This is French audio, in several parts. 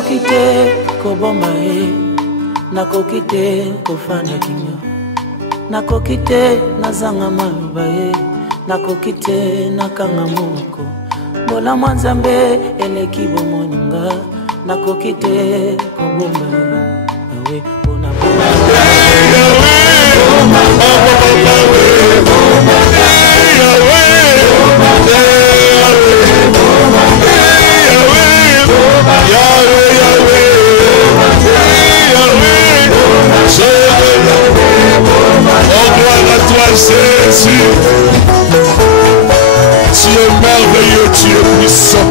nakoki te koboma ye, nakoki te kofanda kinyo, nakoki te nazanga maloba ye, nakoki te nakanga moko, bola mwanzambe eleki bomoninga, nakoki te koboma ye, awe pona Tu es merveilleux, tu es puissant.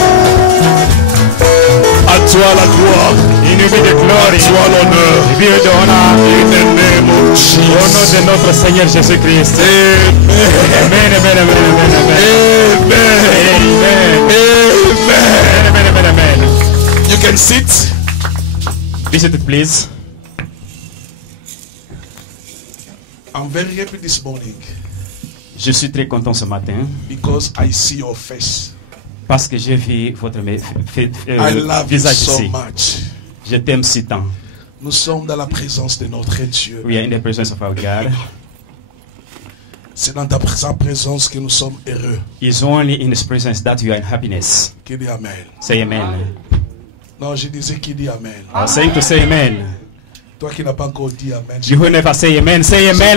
À toi la gloire, à toi l'honneur. In the name of Jesus. Au nom de notre Seigneur Jésus-Christ. Amen. Amen, amen, amen, amen, amen. Amen. You can sit. Be seated, please. I'm very happy this morning. Je suis très content ce matin Because I see your face. parce que j'ai vu votre I love you visage so ici. much. Je t'aime si tant. Nous sommes dans la présence de notre Dieu. We are in the presence of our God. C'est dans ta présence que nous sommes heureux. It's only in His presence that you are in happiness. Qui dit Amen? Say amen. Non, je disais qui dit Amen. I was saying to say amen. Toi qui n'as pas encore dit Amen. You who never say amen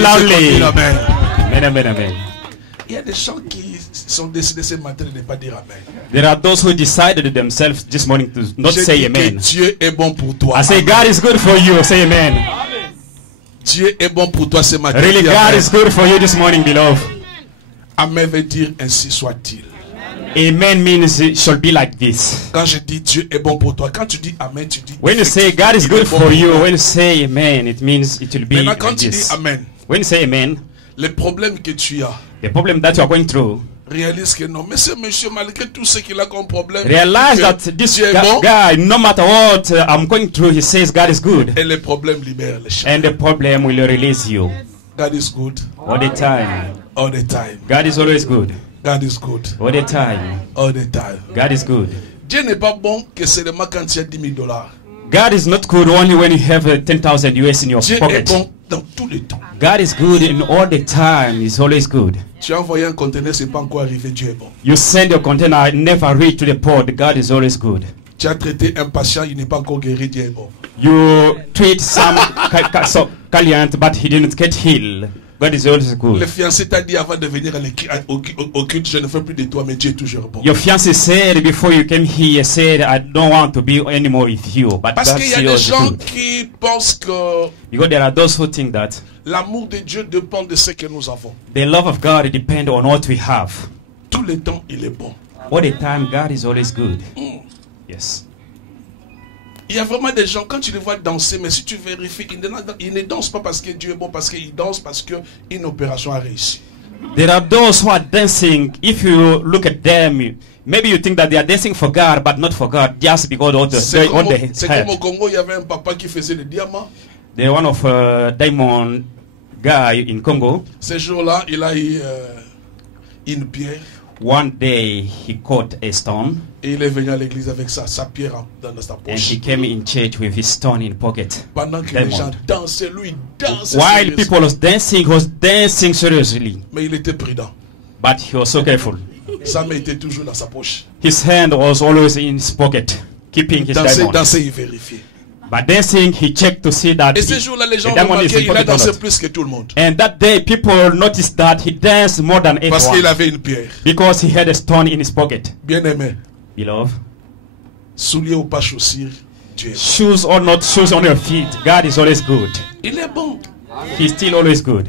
loudly. Amen. Amen, amen, amen. Il y a des gens qui sont décidés ce matin de ne pas dire Amen. There are those who decided themselves this morning to not Je say dis amen. que Dieu est bon pour toi. I say Amen. God is good for you. Say amen. Dieu est bon pour toi ce matin. Really, Dis God Amen. is good for you this morning, beloved. Amen veut dire ainsi soit-il. Amen means it shall be like this. Quand je dis Dieu est bon pour toi, quand tu dis Amen, tu dis. When you say God is il good est bon for pour you, toi. when you say amen, it means it will be Maintenant, like quand tu dis this. Amen, When you say amen, les problèmes que tu as, the problem that you are going through, réalise que non. Mais ce monsieur, malgré tout ce qu'il a comme problème, realize que that this Dieu est bon. guy, no matter what I'm going through, he says God is good. Et les problèmes libèrent les gens. And the problem will release you God is good all the time. all the time. God is always good. God is good All the time. all the time. God is good. Dieu n'est pas bon que seulement quand tu as $10,000. God is not good only when you have 10,000 US in your Dieu est pocket. bon dans tous les temps. God is good in all the time. He's always good. Tu as envoyé un conteneur, c'est pas encore arrivé, Dieu est bon. You send your container, it never reach to the port. God is always good. Tu as traité un patient, il n'est pas encore guéri, Dieu est bon. You treat some client, but he didn't get healed. God is always Le good. fiancé t'a dit avant de venir au culte, je ne fais plus de toi, mais Dieu est toujours bon. Your fiancé said before you came here, said, I don't want to be anymore with you. But Parce God qu'il y a still des is gens good. qui pensent que Because there are those who think that l'amour de Dieu dépend de ce que nous avons. the love of God depends on what we have. Tout le temps, il est bon. All the time, God is always good. Yes. Il y a vraiment des gens, quand tu les vois danser, mais si tu vérifies, ils ne dansent pas parce que Dieu est bon, parce qu'ils dansent parce qu'une opération a réussi. There are those who are dancing. If you look at them, maybe you think that they are dancing for God, but not for God, just because of C'est on the comme au head. Congo, il y avait un papa qui faisait le diamant. The one of diamond guy in Congo. Ce jour-là, il a eu une pierre One day he caught a stone et il est venu à l'église avec sa pierre dans sa and poche. he came in church with his stone in pocket. Pendant que les gens Diamond. dansaient, lui il dansait. While sérieusement. people was dancing seriously, Mais il était prudent. but he was so careful. Sa main était toujours dans sa poche. His hand was always in his pocket, keeping his diamond. Danser, il vérifiait. But dancing, he checked to see that Et ce jour-là, les gens the diamond is remarquaient in qu'il a pocket or dansé not. plus que tout le monde. And that day, people noticed that he danced more than Parce qu'il everyone avait une pierre. because he had a stone in his pocket. Bien aimé, Beloved, souliers ou pas chaussures, Dieu est bon. shoes or not shoes on your feet, God is always good. Il est bon. He's still always good.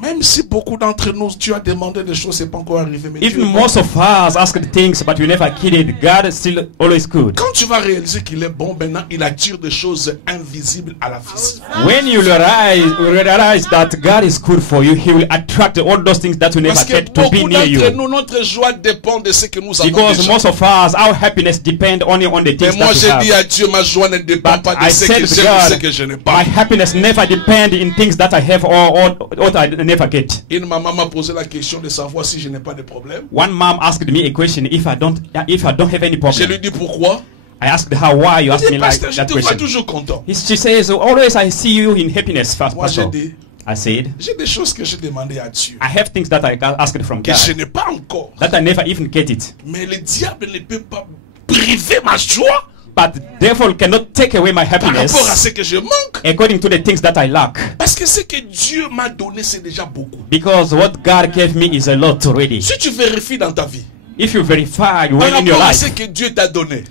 Même si beaucoup d'entre nous, tu as demandé des choses, c'est pas encore arrivé. Mais Dieu Even est bon. most of us asked things, but we never get it. God is still always good. Quand tu vas réaliser qu'il est bon, maintenant, il attire des choses invisibles à la vie. When you realize that God is good for you, He will attract all those things that you never Parce que get to be beaucoup near d'entre you. nous, notre joie dépend de ce que nous avons Because déjà. most of us, our happiness depends only on the Mais things moi, that we j'ai dit have. à Dieu, ma joie ne dépend But pas de I ce said que to j'ai ou ce God, que je n'ai my pas. happiness never depends in things that I have or what I never get. Une maman m'a posé la question de savoir si je n'ai pas de problème. One mom asked me a question if I don't have any Je lui problem. dis pourquoi. I asked her why you Elle asked dit, me like pasteur, je that te vois question. toujours content. She says, always I see you in happiness, Moi, j'ai pastor. dit, I said, j'ai des choses que j'ai demandées à Dieu. I have things that I asked from Que God je n'ai pas encore. that I never even get it. Mais le diable ne peut pas priver ma joie But the devil cannot take away my par rapport à happiness ce que je manque. according to the things that I lack. Parce que ce que Dieu m'a donné, c'est déjà beaucoup. Because what God gave me is a lot already. Si tu vérifies dans ta vie, If you verify par when in your rapport à ce life, que Dieu t'a donné,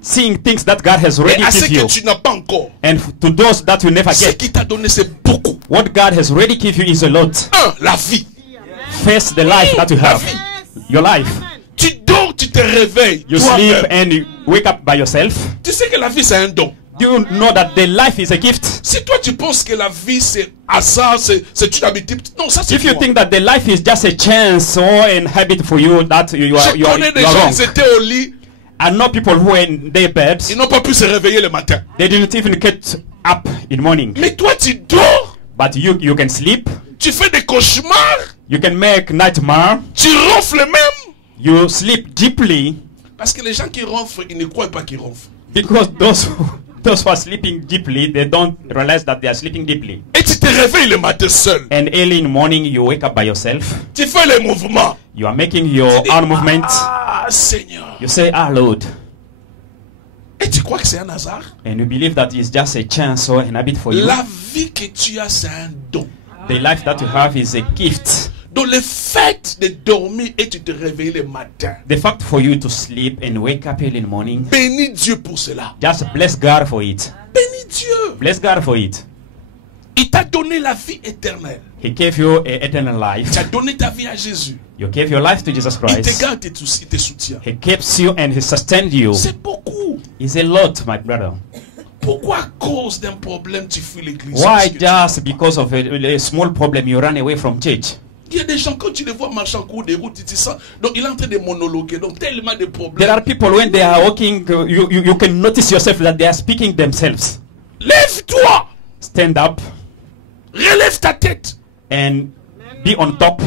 seeing things that God has et already à ce given que you, tu n'as pas encore, and to those that you never ce get, qu'il t'a donné, c'est beaucoup. what God has already given you is a lot. La vie. First, the life that you have, your life. Tu dors, tu te réveilles. You toi-même. sleep and you wake up by yourself. Tu sais que la vie, c'est un don. Do you know that the life is a gift? Si toi, tu penses que la vie, c'est hasard, c'est une habitude, non, ça, c'est If you toi. think that the life is just a chance or an habit for you, that you are, Je connais des you are gens, wrong. ils étaient au lit, I know people who are in their beds, ils n'ont pas pu se réveiller le matin. they didn't even get up in the morning. Mais toi, tu dors, But you can sleep, tu fais des cauchemars, you can make nightmare, tu ronfles même. you sleep deeply, Parce que les gens qui ronflent, ils ne croient pas qu'ils ronflent. because those who are sleeping deeply, they don't realize that they are sleeping deeply. Et tu te réveilles le matin seul. And early in the morning, you wake up by yourself, Tu fais les mouvements. you are making your own movement, Ah, Seigneur. you say, ah Lord, Et tu crois que c'est un hasard? and you believe that it's just a chance or an habit for you. La vie que tu as, c'est un don. The life that you have is a gift. Donc le fait de dormir et de te réveiller le matin, The fact for you to sleep and wake up early in the morning, bénis Dieu pour cela. just bless God for it. Bénis Dieu. Bless God for it. Il t'a donné la vie éternelle. He gave you an eternal life. Tu as donné ta vie à Jésus. You gave your life to Jesus Il te Christ. garde et il te soutient. He keeps you and he sustains you. C'est beaucoup. It's a lot, my brother. Pourquoi à cause d'un problème tu fuis l'église? Why Parce que just because of a small problem you run away from church? il y a des gens, quand tu les vois marcher en cours de route, ils disent ça. Donc il est en train de monologuer. Donc tellement de There problèmes. are people when they are walking, you can notice yourself that they are speaking themselves. Lève-toi. Stand up Relève ta tête. and be on top.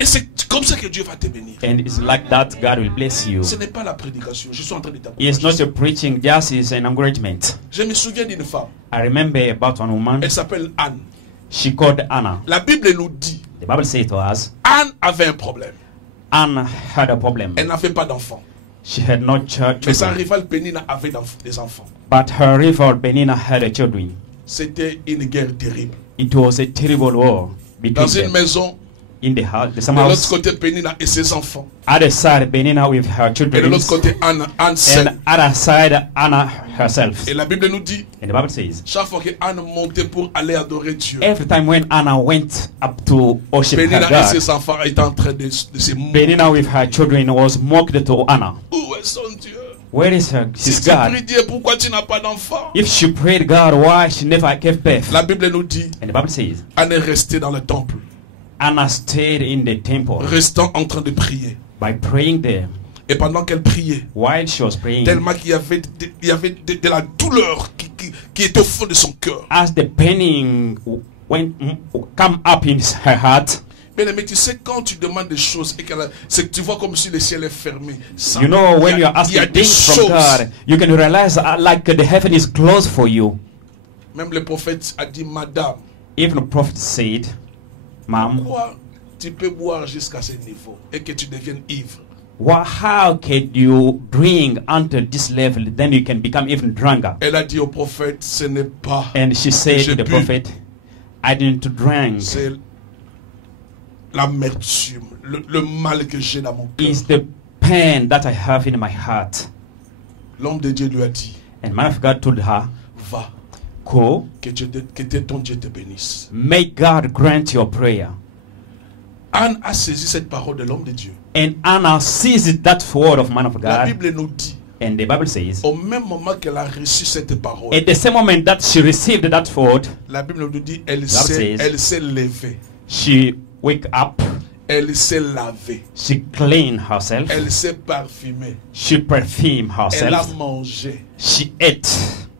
Et c'est comme ça que Dieu va te bénir. And it's like that God will bless you. Ce n'est pas la prédication. Je suis en train de It's not t'apprendre. a preaching, just is an encouragement. Je me souviens d'une femme. I remember about one woman. Elle s'appelle Anne. She called Anna. La Bible nous dit, The Bible says to us, Anne avait un problème. Anna had a problem. Elle n'avait pas d'enfant. She had no Mais sa children, rivale Pénina avait des enfants. but her rival Benina had a children. C'était une guerre terrible. It was a terrible war between Dans une them. maison, In the house, the de same l'autre house. côté Pénina et ses enfants. Other side, Benina with her Et de children, l'autre côté Anne seule. and other side, Anna herself. Et la Bible nous dit, And the Bible says, chaque fois que Anne montait pour aller adorer Dieu, every time when Anna went up to worship her Pénina et God, ses enfants étaient en train de se mourir. Benina with her children was mocked to Anna. Où est son Dieu? Where is her, Si his tu God? pries Dieu, pourquoi tu n'as pas d'enfant? If she prayed God, why she never gave birth? La Bible nous dit, And the Bible says, Anne est restée dans le temple, Anna stayed in the temple restant en train de prier. by praying there. Et pendant qu'elle priait, While she was praying, tellement qu'il y avait, de la douleur qui était au fond de son cœur. as the pain come up in her heart, Bien aimé, tu sais, quand tu demandes des choses et c'est que tu vois comme si le ciel est fermé. Ça, you know, when il y you a- are il y a asking des things from choses. God, you can realize like the heaven is closed for you. Même le prophète a dit, Madame, Even the prophet said, Mom, pourquoi tu peux boire jusqu'à ce niveau et que tu deviennes ivre? how can you drink until this level, then you can become even drunker? Elle a dit au prophète, ce n'est pas, And she said J'ai to the bu. prophet, I didn't drink. c'est l'amertume, le mal que j'ai dans mon cœur. It's the pain that I have in my heart. L'homme de Dieu lui a dit, And man of God told her, va, go, que ton Dieu te bénisse. may God grant your prayer. Anne a saisi cette parole de l'homme de Dieu. And Anna seized that word of man of La God. Bible nous dit, And the Bible says, au même moment qu'elle a reçu cette parole, at the same moment that she received that word, la Bible nous dit, says- elle s'est levée, she wake up, elle s'est lavée, she cleaned herself, elle s'est parfumée, she perfumed elle a herself, mangé. she ate.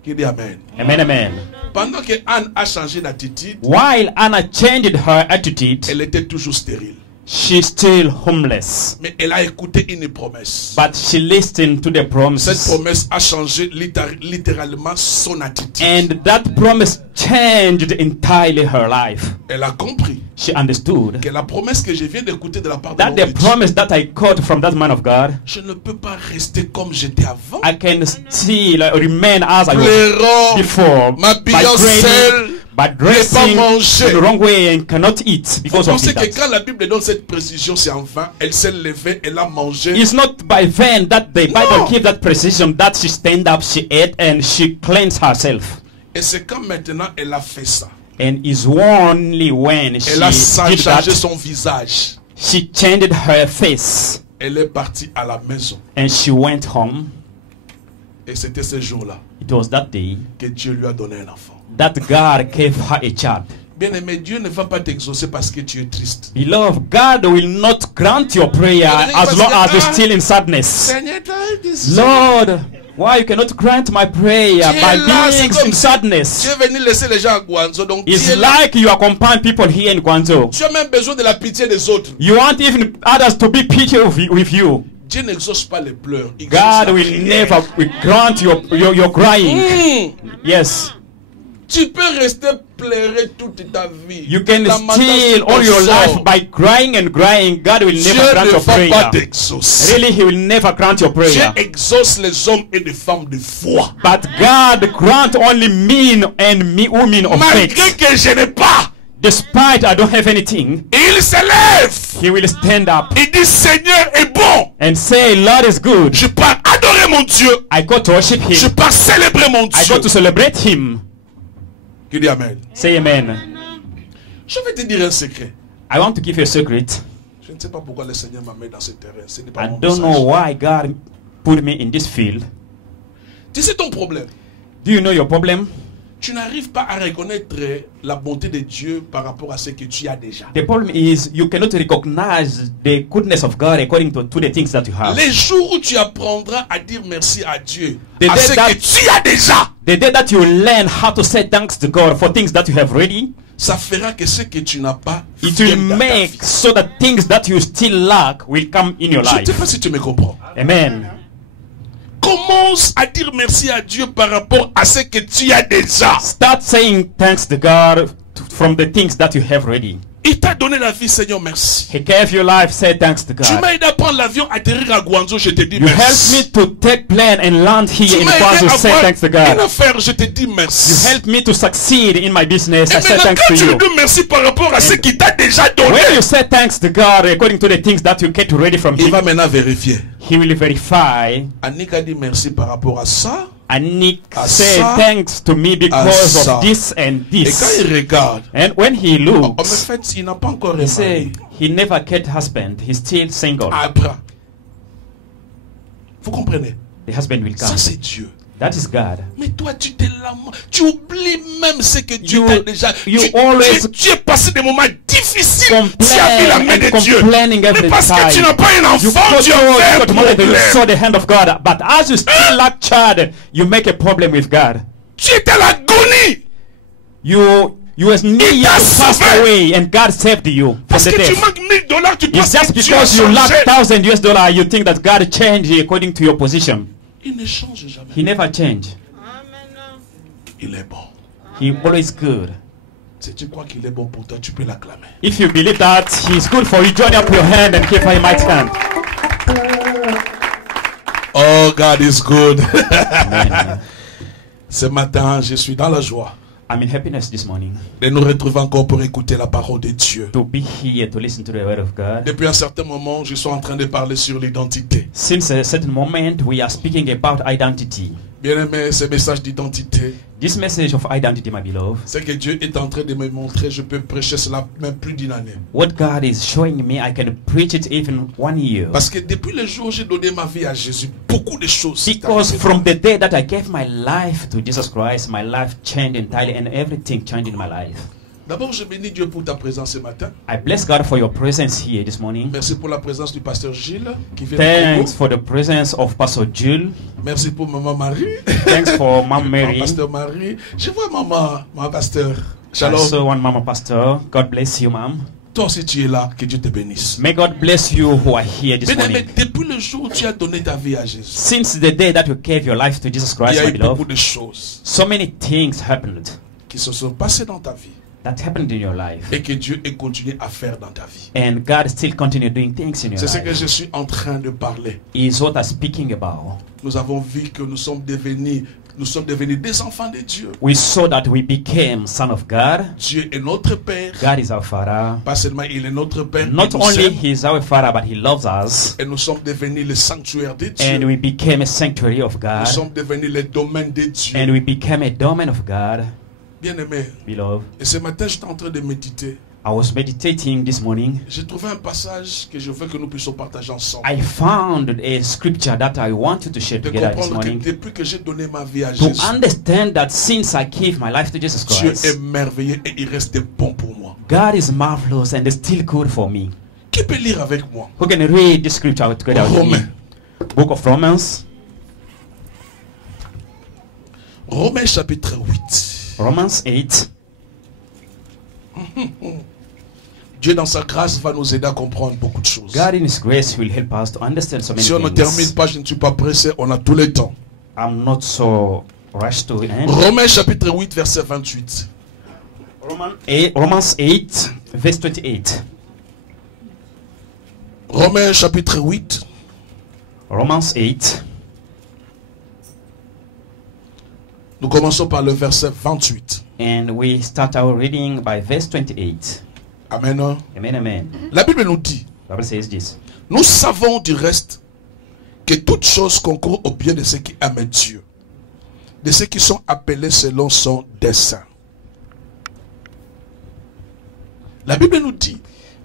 Qui dit Amen. Amen, amen. Pendant que Anne a changé d'attitude, While Anna changed her attitude, elle était toujours stérile. She's still homeless. Mais elle a écouté une promesse. But she listened to the Cette promises. promesse a changé littéralement son attitude. And that promise changed entirely her life. Elle a compris She understood que la promesse que je viens d'écouter de la part de that l'homme the de Dieu, promise that I caught from that man of God, je ne peux pas rester comme j'étais avant. I can still remain as I was Pleurant, before by m'habillant seul, by ne dressing pas manger. the wrong way and cannot eat Vous because of pensez que that. quand la Bible donne cette précision, c'est en vain. Elle s'est levée, elle a mangé. It's not by vain that the No. Bible gives that precision that she stand up, she ate, and she cleansed herself. Et c'est quand maintenant elle a fait ça. And it's only when Elle a she did changé that, son visage. she changed her face Elle est partie à la maison. and she went home. Et c'était ce jour-là It was that day que Dieu lui a donné un enfant. that God gave her a child. Bien-aimé, Dieu ne va pas t'exaucer parce que tu es triste. Beloved, God will not grant your prayer as long as you're still in sadness. Seigneur, Lord, why you cannot grant my prayer by being in tu sadness? es venu laisser les gens à Guangzhou. Donc tu It's es là. like you accompany people here in Guangzhou. Tu as même besoin de la pitié des autres. You want even others to be pity with you. Dieu n'exauce pas les pleurs. Il exauce la God will prière. never will grant your crying. Yes. Tu peux rester pleurer toute ta vie. You can Lamentation steal sur ton all your life sort. by crying and crying. God will Dieu never grant ne your va pas prayer. t'exaucer. Really, He will never grant your Dieu prayer. exauce les hommes et les femmes de foi. But God grant only men and women of Malgré faith. que je n'ai pas, Despite I don't have anything, il se lève. He will stand up Il dit Seigneur est bon. and say, Lord is good. Je pars adorer mon Dieu. I go to worship Je Him. pars célébrer mon I Dieu. go to celebrate Him. Qui dit Amen. Say amen. Je vais te dire un secret. I want to give you a secret. Je ne sais pas pourquoi le Seigneur m'a mis dans ce terrain. Ce n'est pas I mon don't know message. why God put me in this field. Tu sais ton problème. Do you know your problem? Tu n'arrives pas à reconnaître la bonté de Dieu par rapport à ce que tu as déjà. The problem is you cannot recognize the goodness of God according to the things that you have. Les jours où tu apprendras à dire merci à Dieu, The à day ce that- que tu as déjà, The day that you learn how to say thanks to God for things that you have already, ça fera que ce que tu n'as pas it vienne will dans ta make vie. so that things that you still lack will come in your Je ne life. sais pas si tu me comprends. Amen. Commence à dire merci à Dieu par rapport à ce que tu as déjà. Start saying thanks to God from the things that you have already. Il t'a donné la vie, Seigneur, merci. He gave you life, say thanks to Tu God. m'as aidé à prendre l'avion, atterrir à Guangzhou, je te dis You helped merci. me to take plane and land here Tu in m'as aidé Guangzhou, à say avoir thanks to une God. affaire, je te dis You merci. helped me to succeed in my business, Et I say maintenant, thanks quand to tu you. lui dis merci par rapport à ce qu'il t'a déjà donné, When you say thanks to God according to the things that you get ready from il va Him, maintenant vérifier. He will verify. Annick a dit merci par rapport à ça. Anik À say ça, thanks to me because ça. of this and Et quand this. il regarde, And when he en looks, fait, il n'a pas encore he say remarié. he never get husband. He's still single. Après. Vous comprenez? The husband will Ça, come. c'est Dieu. That is God. Mais toi, tu t'es là, tu oublies même ce que Dieu You- t'a déjà. you Tu, always tu es passé des moments difficiles. Tu as vu la main de and Dieu. complaining Mais every parce que tu time. n'as pas un You enfant, go tu as fait un to moment that you saw problème. the hand of God, but as you still lack child, you make a problem with God. Tu étais à l'agonie. You was near Il t'a to pass sauvé. away, and God saved you from Parce the que tu death. manques $1000, tu It's penses just que Dieu a because you lack changé. $1,000 US, you think that God changed according to your position. Il ne change jamais. He never changed. Il est bon. He always good. Si tu crois qu'il est bon pour toi, tu peux l'acclamer. If you believe that He's good for you, join up your hand and give Him mighty hand. Oh, God is good. Amen. Ce matin, je suis dans la joie I'm in happiness this morning de nous retrouver encore pour écouter la parole de Dieu. to be here to listen to the word of God. Depuis un certain moment, je suis en train de parler sur l'identité. Since a certain moment, we are speaking about identity. Bien-aimé, ce message d'identité, This message of identity, my beloved, c'est que Dieu est en train de me montrer, je peux prêcher cela même plus d'une année. what God is showing me, I can preach it even 1 year. Parce que depuis le jour où j'ai donné ma vie à Jésus, beaucoup de choses sont Because arrivées. from the day that I gave my life to Jesus Christ, my life changed entirely and everything changed in my life. D'abord, je bénis Dieu pour ta présence ce matin. I bless God for your presence here this morning. Merci pour la présence du pasteur Gilles qui vient de Thanks Congo. for the presence of Pastor Jules. Merci pour maman Marie. Thanks for Mom Mary. Pasteur Marie. Je vois maman pasteur. I Shalom. saw one Mama Pastor. God bless you, Mom. Toi aussi tu es là, que Dieu te bénisse. May God bless you who are here this Bien-aimé, morning. depuis le jour où tu as donné ta vie à Jésus, Since the day that you gave your life to Jesus il Christ, y a my eu beaucoup beloved, de choses so many things happened qui se sont passées dans ta vie that happened in your life. et que Dieu ait continué à faire dans ta vie. And God still continue doing things in your C'est ce que life. je suis en train de parler. Is what I'm speaking about. Nous avons vu que nous sommes devenus des enfants de Dieu. We saw that we became son of God. Dieu est notre Père. God is our Father. Pas seulement il est notre Père, Not il nous only aime. He is our Father, but He loves us. Et nous sommes devenus le sanctuaire de And Dieu. we became a sanctuary of Nous God. sommes devenus le domaine de Dieu. And we became a domain of God. Bien-aimé, Beloved, et ce matin j'étais en train de méditer. I was meditating this morning. J'ai trouvé un passage que je veux que nous puissions partager ensemble. I found a scripture that I wanted to share De together this comprendre que morning. depuis que j'ai donné ma vie à To Jésus, understand that since I gave my life to Jesus Dieu est Christ, merveilleux et il reste bon pour moi. God is marvelous and is still good for me. Qui peut lire avec moi? Who can read this scripture together with me? Romains. Book of Romans. Romains chapitre 8. Romans 8. Dieu dans sa grâce va nous aider à comprendre beaucoup de choses. God in His grace will help us to understand so many Si on ne termine things. pas, je ne suis pas pressé, on a tout le temps. I'm not so rushed to end. Romains chapitre 8 verset 28. Romans 8, verse 28. Romains chapitre 8 Romans 8. nous commençons par le verset 28. And we start our reading by verse 28. Amen. Amen, amen. La Bible nous dit, The Bible says this. nous savons du reste que toutes choses concourent au bien de ceux qui aiment Dieu, de ceux qui sont appelés selon son dessein. La Bible nous dit,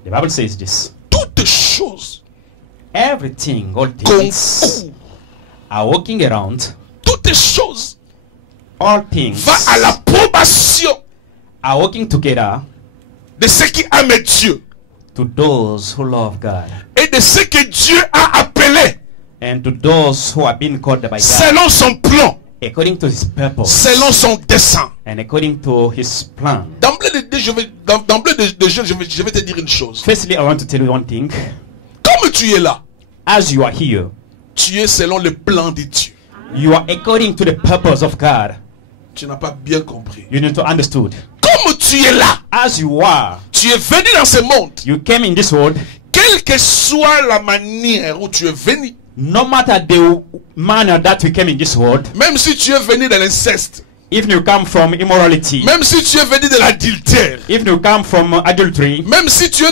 The Bible says this. toutes choses Everything, all things concourent, are working around. toutes choses All things va à l'approbation are working together de ceux qui aiment Dieu to those who love God et de ceux que Dieu a appelés and to those who are being called by God selon son plan, according to His purpose selon son dessein. and according to His plan. D'emblée de jeu, je vais te dire une chose. Firstly, I want to tell you one thing. Comme tu es là, As you are here, tu es selon le plan de Dieu. you are according to the purpose of God. Tu n'as pas bien compris. You need to understand. Comme tu es là, As you are, tu es venu dans ce monde. you came in this world. Quelle que soit la manière où tu es venu, No matter the manner that you came in this world, même si tu es venu de l'inceste, if you come from immorality, même si tu es venu de l'adultère, if you come from adultery, même si tu es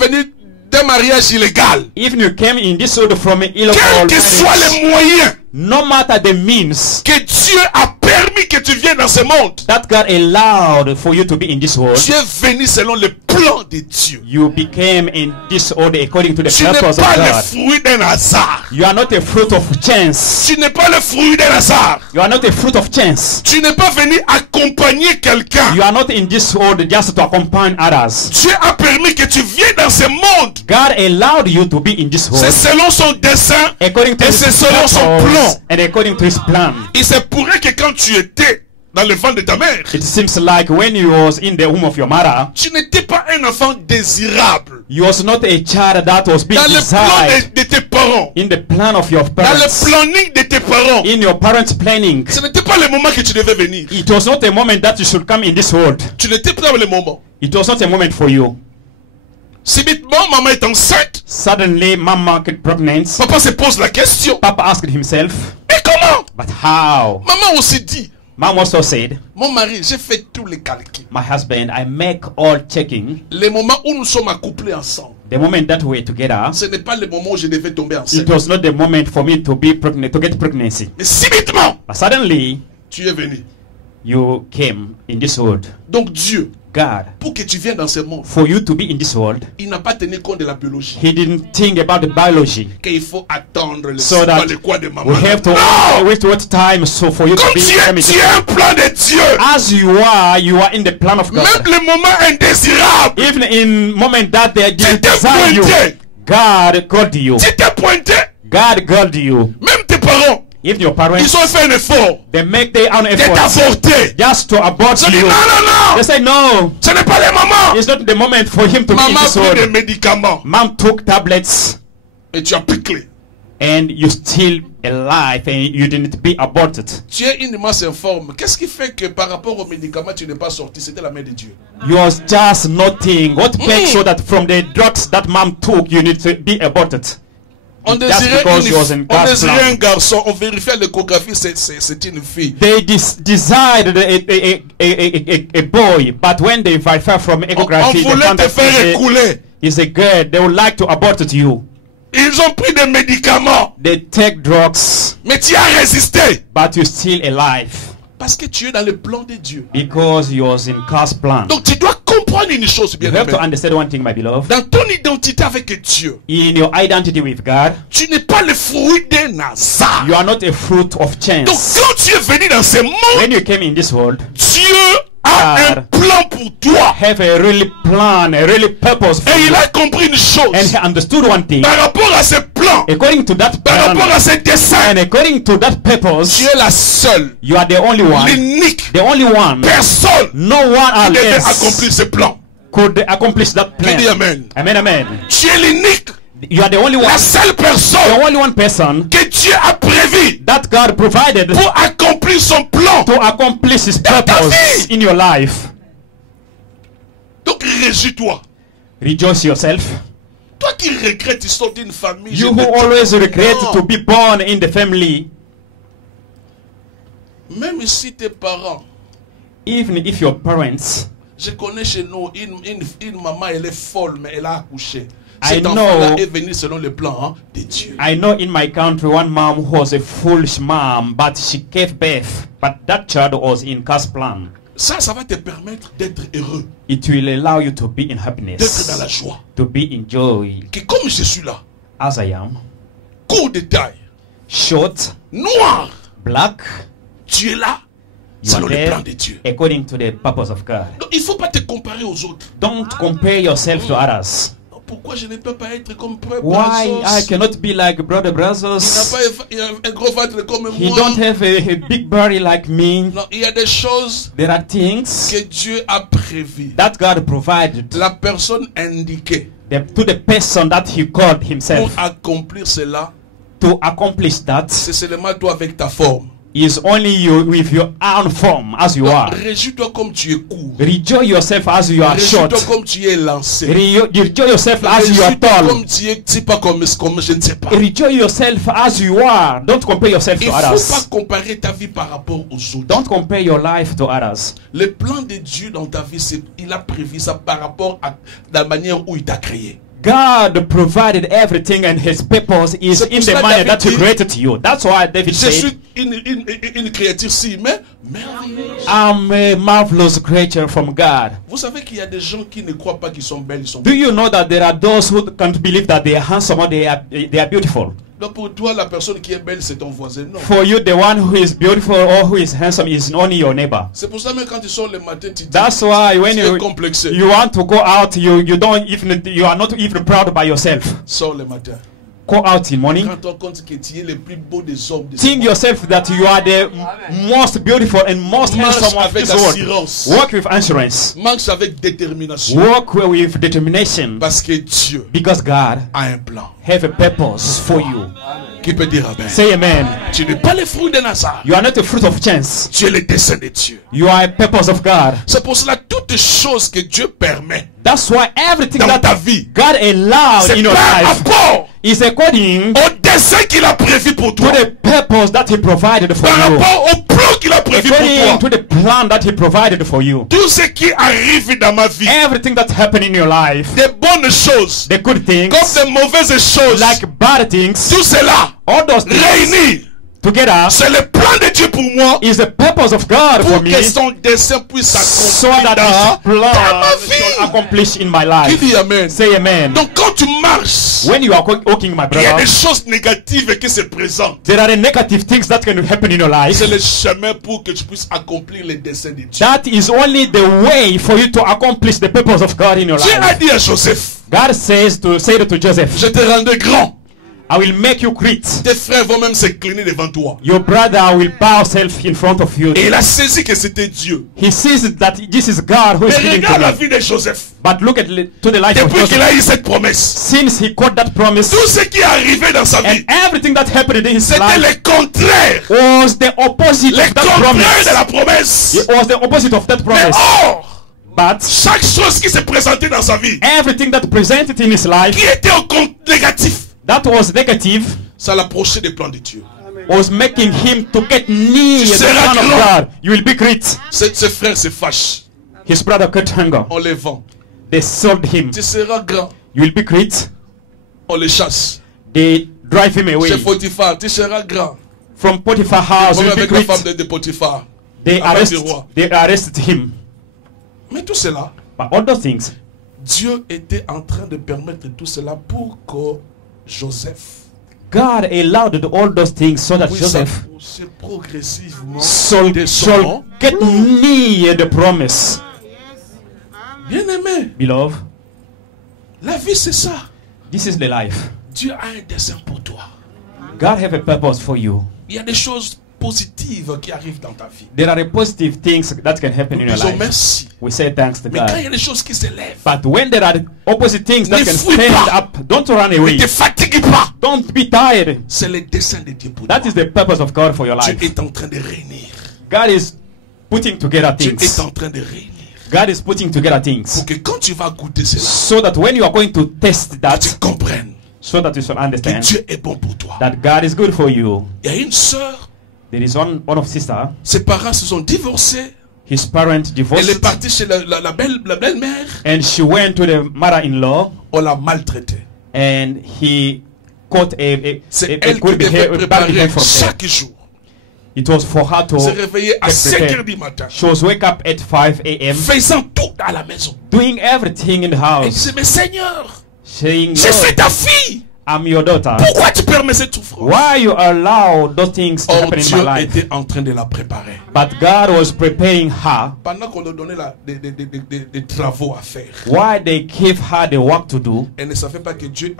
venu d'un mariage illégal, if you came in this world from illegal quels que soient marriage, les moyens no matter the means que Dieu a permis que tu viennes dans ce monde, that God allowed for you to be in this world, tu es venu selon le plan de Dieu. you became in this world according to the Tu n'es purpose pas of le God. fruit d'un hasard. You are not a fruit of chance. Tu n'es pas le fruit d'un hasard. You are not a fruit of chance. Tu n'es pas venu accompagner quelqu'un. You are not in this world just to accompany others. Dieu a permis que tu viennes dans ce monde. God allowed you to be in this C'est world selon son dessein according to et His c'est selon son plan. purpose and according to His plan. Il se pourrait que quand tu étais dans le ventre de ta mère, It seems like when you was in the womb of your mother, tu n'étais pas un enfant désirable. you was not a child that was being Dans le plan desired de tes parents, in the plan of your dans parents, le planning de tes parents, in your parents' planning. ce n'était pas le moment que tu devais venir. It was not a moment that you should come in this world. Tu n'étais pas dans le moment. It was not a moment for you. Subitement, maman est enceinte. Suddenly, mama get pregnant. Papa se pose la question. Papa asked himself, Mais comment? but how? Maman aussi dit, Mom also said, mon mari, j'ai fait tous les calculs. my husband, I make all checking. Les moments où nous sommes accouplés ensemble, The moment that we're together, ce n'est pas le moment où je devais tomber it enceinte. was not the moment for me to be pregnant, to get pregnancy. Mais subitement, But suddenly, tu es venu. you came in this world. Donc Dieu, God, pour que tu viennes dans ce monde, for you to be in this world, il n'a pas tenu compte de la biologie. He didn't think about the biology. Qu'il faut attendre le So dans that le coin de maman. we have to Non! wait what time so for you to Comme be tu coming. es un plan de Dieu. As you are in the plan of God. Même les moments indésirables, Even in moment that they didn't t'es desire you, pointé. God called you. tu t'es pointé. God called you. Même tes parents, If your parents, ils ont fait un effort they make their own de effort t'avorter. just to abort Ils ont dit you. non, non, They non, say no, ce n'est pas le moment. it's not the moment for him to be in Maman a this pris des world. médicaments Mom took tablets et tu as piqué. and you still alive and you didn't be aborted. Tu es une masse informe. Qu'est-ce qui fait que par rapport aux médicaments, tu n'es pas sorti? C'était la main de Dieu. You was just nothing. What makes sure that from the drugs that mom took, you need to be aborted? On Just désirait, because he was in on God's désirait plan. un garçon, on vérifiait l'échographie, c'est une fille. They desired a boy, but when they verify from On ecography, they voulait found te that faire écouler. it's a girl. They would like to abort it you. Ils ont pris des médicaments, They take drugs, mais tu as résisté. but you're still alive Parce que tu es dans le plan de Dieu. because you was in God's plan. Donc tu dois comprendre une chose, bien You have aimé. to understand one thing, my beloved. Dans ton identité avec Dieu, In your identity with God, tu n'es pas le fruit d'un hasard. you are not a fruit of Donc chance. quand tu es venu dans ce monde, When you came in this world, Dieu a un plan pour toi. have a really plan, a really purpose for Et you. il a compris une chose. And he understood one thing. Par rapport à ce plan, According to that par plan rapport à ce dessein, and according to that tu purpose, es la seule, you are the only one, l'unique the only one. personne No one qui devait else accomplir ce plan. could accomplish that Je dis plan. amen. Amen, amen. Tu es l'unique, You are the only one, la seule the personne only one person que Dieu a prévu that God provided pour accomplir son plan. to accomplish His Dans ta purpose vie. in your life. Donc réjouis-toi. Rejoice yourself. Toi qui regrettes, tu sors d'une famille. You je who ne- always regret Non. to be born in the family, Même si tes parents, even if your parents, je connais chez nous une maman, elle est folle, mais elle a accouché. I Cet enfant-là know- est venu selon le plan de Dieu. I know in my country one mom who was a foolish mom, but she gave birth. But that child was in God's plan. Ça va te permettre d'être heureux, It will allow you to be in d'être happiness, dans la joie. to be in joy, Que comme je suis là, as I am. court de taille, Short, noir, black, tu es là you selon are le plan de there Dieu. according to the purpose of God. Donc il ne faut pas te comparer aux autres. Don't compare yourself to others. Pourquoi je ne peux pas être comme Frère Why I Brazos? cannot be like Brother Il n'a Brazos? pas un gros ventre comme He moi. don't have a big body like me. Non, il y a des choses There are things que Dieu a prévues. that God provided La personne indiquée to the person that He called pour Himself. accomplir cela, To accomplish that c'est seulement toi avec ta forme. is only you with your own form as you Donc, are. réjouis-toi comme tu es court. Rejoice yourself as you are short. Réjouis-toi comme tu es lancé. Rejoice yourself as you are Réjouis-toi tall. comme tu es, tu sais pas comme je ne sais pas. Rejoice yourself as you are. Don't compare yourself Il to ne faut pas others. comparer ta vie par rapport aux autres. Don't compare your life to others. Le plan de Dieu dans ta vie, il a prévu ça par rapport à la manière où il t'a créé. God provided everything and His purpose is C'est pour in the cela manner David that He dit, created you. That's why David Je said, suis une créature si, mais merveilleuse. I'm a marvelous creature from God. Vous savez qu'il y a des gens qui ne croient pas qu'ils sont belles, ils sont Do you know that there are those who can't believe that they are handsome or they are beautiful? Donc pour toi, la personne qui est belle, c'est ton voisin. Non. For you, the one who is beautiful or who is handsome is only your neighbor. C'est pour ça même quand tu sors le matin, tu dis, That's why when tu es you complexé. want to go out, you are not even proud by yourself. Sors le matin. Go out in morning. Rends-toi compte que tu es le plus beau des hommes. Think yourself that you are the most beautiful and most Marche handsome of avec this world. assurance. Work with assurance. Marche avec détermination. Work with determination. Parce que Dieu Because God a un plan. have a purpose for you. Qui peut dire amen? Say amen. Tu n'es pas le fruit d'un hasard. You are not a fruit of chance. Tu es le dessein de Dieu. You are a purpose of God. C'est pour cela toutes choses que Dieu permet That's why everything dans ta that vie, God allowed c'est in your par life rapport is according au dessein qu'il a prévu pour to toi. the purpose that He provided for Par you. rapport au plan qu'il a prévu According pour to toi. the plan that He provided for you. Tout ce qui arrive dans ma vie, Everything that happened in your life, des bonnes choses, the good things, comme des mauvaises choses, like bad things, tout cela all those things réunis, together c'est le plan de Dieu pour moi, is the purpose of God for pour me, que son dessein puisse so s'accomplir that His dans ma plan shall vie. accomplish in my Qui life. dit amen? Say amen. Donc quand tu marches, When you are walking, my il y a brother, des choses négatives qui se présentent. there are the negative things that can happen in your life. C'est le chemin pour que tu puisses accomplir les desseins de Dieu. That is only the way for you to accomplish the purpose of God in your Dieu a life. dit à Joseph, God says to say to Joseph, je te rendrai grand. I will make you great. Tes frères vont même s'incliner devant toi. Your brother will bow self in front of you. Et il a saisi que c'était Dieu. He sees that this is God who is Mais speaking regarde la to vie me. de Joseph. But look to the life of Depuis qu'il Joseph. a eu cette promesse, Since he got that promise, tout ce qui est arrivé dans sa vie, and everything that happened in his c'était life le contraire. was the opposite Le of that contraire promise. de la promesse. It was the opposite of that Mais promise. or, But chaque chose qui s'est présentée dans sa vie, everything that presented in his life qui était au compte négatif, that was negative ça l'approchait des plans de Dieu. was making him to get near the seras Son of grand. God. You will be great. Ses frères se fâchent. His brother got hunger. On les vend. They sold him. Tu seras grand. You will be great. On les chasse. They drive him away. Chez Potiphar, tu seras grand. From Potiphar's house, Comme you will be avec la femme great. de Potiphar. They Avec le roi. arrested him. Mais tout cela, But all those things, Dieu était en train de permettre tout cela pour que Joseph God allowed all those things so that puisse Joseph approcher progressivement shall de son nom. get near the promise. Bien-aimé, Beloved, la vie c'est ça. this is the life. Dieu a un dessein pour toi. God have a purpose for you. Il y a des choses positives qui arrivent dans ta vie. There are positive things that can happen Nous in your disons life. merci. We say thanks to Mais quand il y God. a des choses qui s'élèvent, But when there are opposite things that Ne can fuis stand pas. up, don't run ne away. te fatigue pas. Don't be tired. C'est le dessein de Dieu pour That toi. is the purpose of God for your Dieu life. est en train de réunir. God is putting together Dieu things. est en train de réunir. God is putting together things. Pour que quand tu vas goûter cela, So that when you are going to test tu that, comprennes so that you shall que understand Dieu est bon pour toi. that God is good for you. Il y a une sœur, There is one of sister, ses parents se sont divorcés. his parents Elle est divorced, partie chez la belle-mère. and she went to the mother-in-law, On l'a maltraitée. and he caught a C'est good elle qui devait behavior, bad préparer behavior from there. chaque jour. It was for her to Se réveiller à get 5 prepared. heures du matin. She was wake up at 5 a.m. Faisant tout à la maison. doing everything in the Elle house, disait, mais Seigneur, saying, je suis Lord, ta fille. I'm your daughter. Pourquoi tu permets cette souffrance? Why you allow those things to Or happen in Dieu my life? était en train de la préparer. But God was preparing her. Pendant qu'on lui donnait des travaux à faire, Why they give her the work to do, elle ne savait pas que Dieu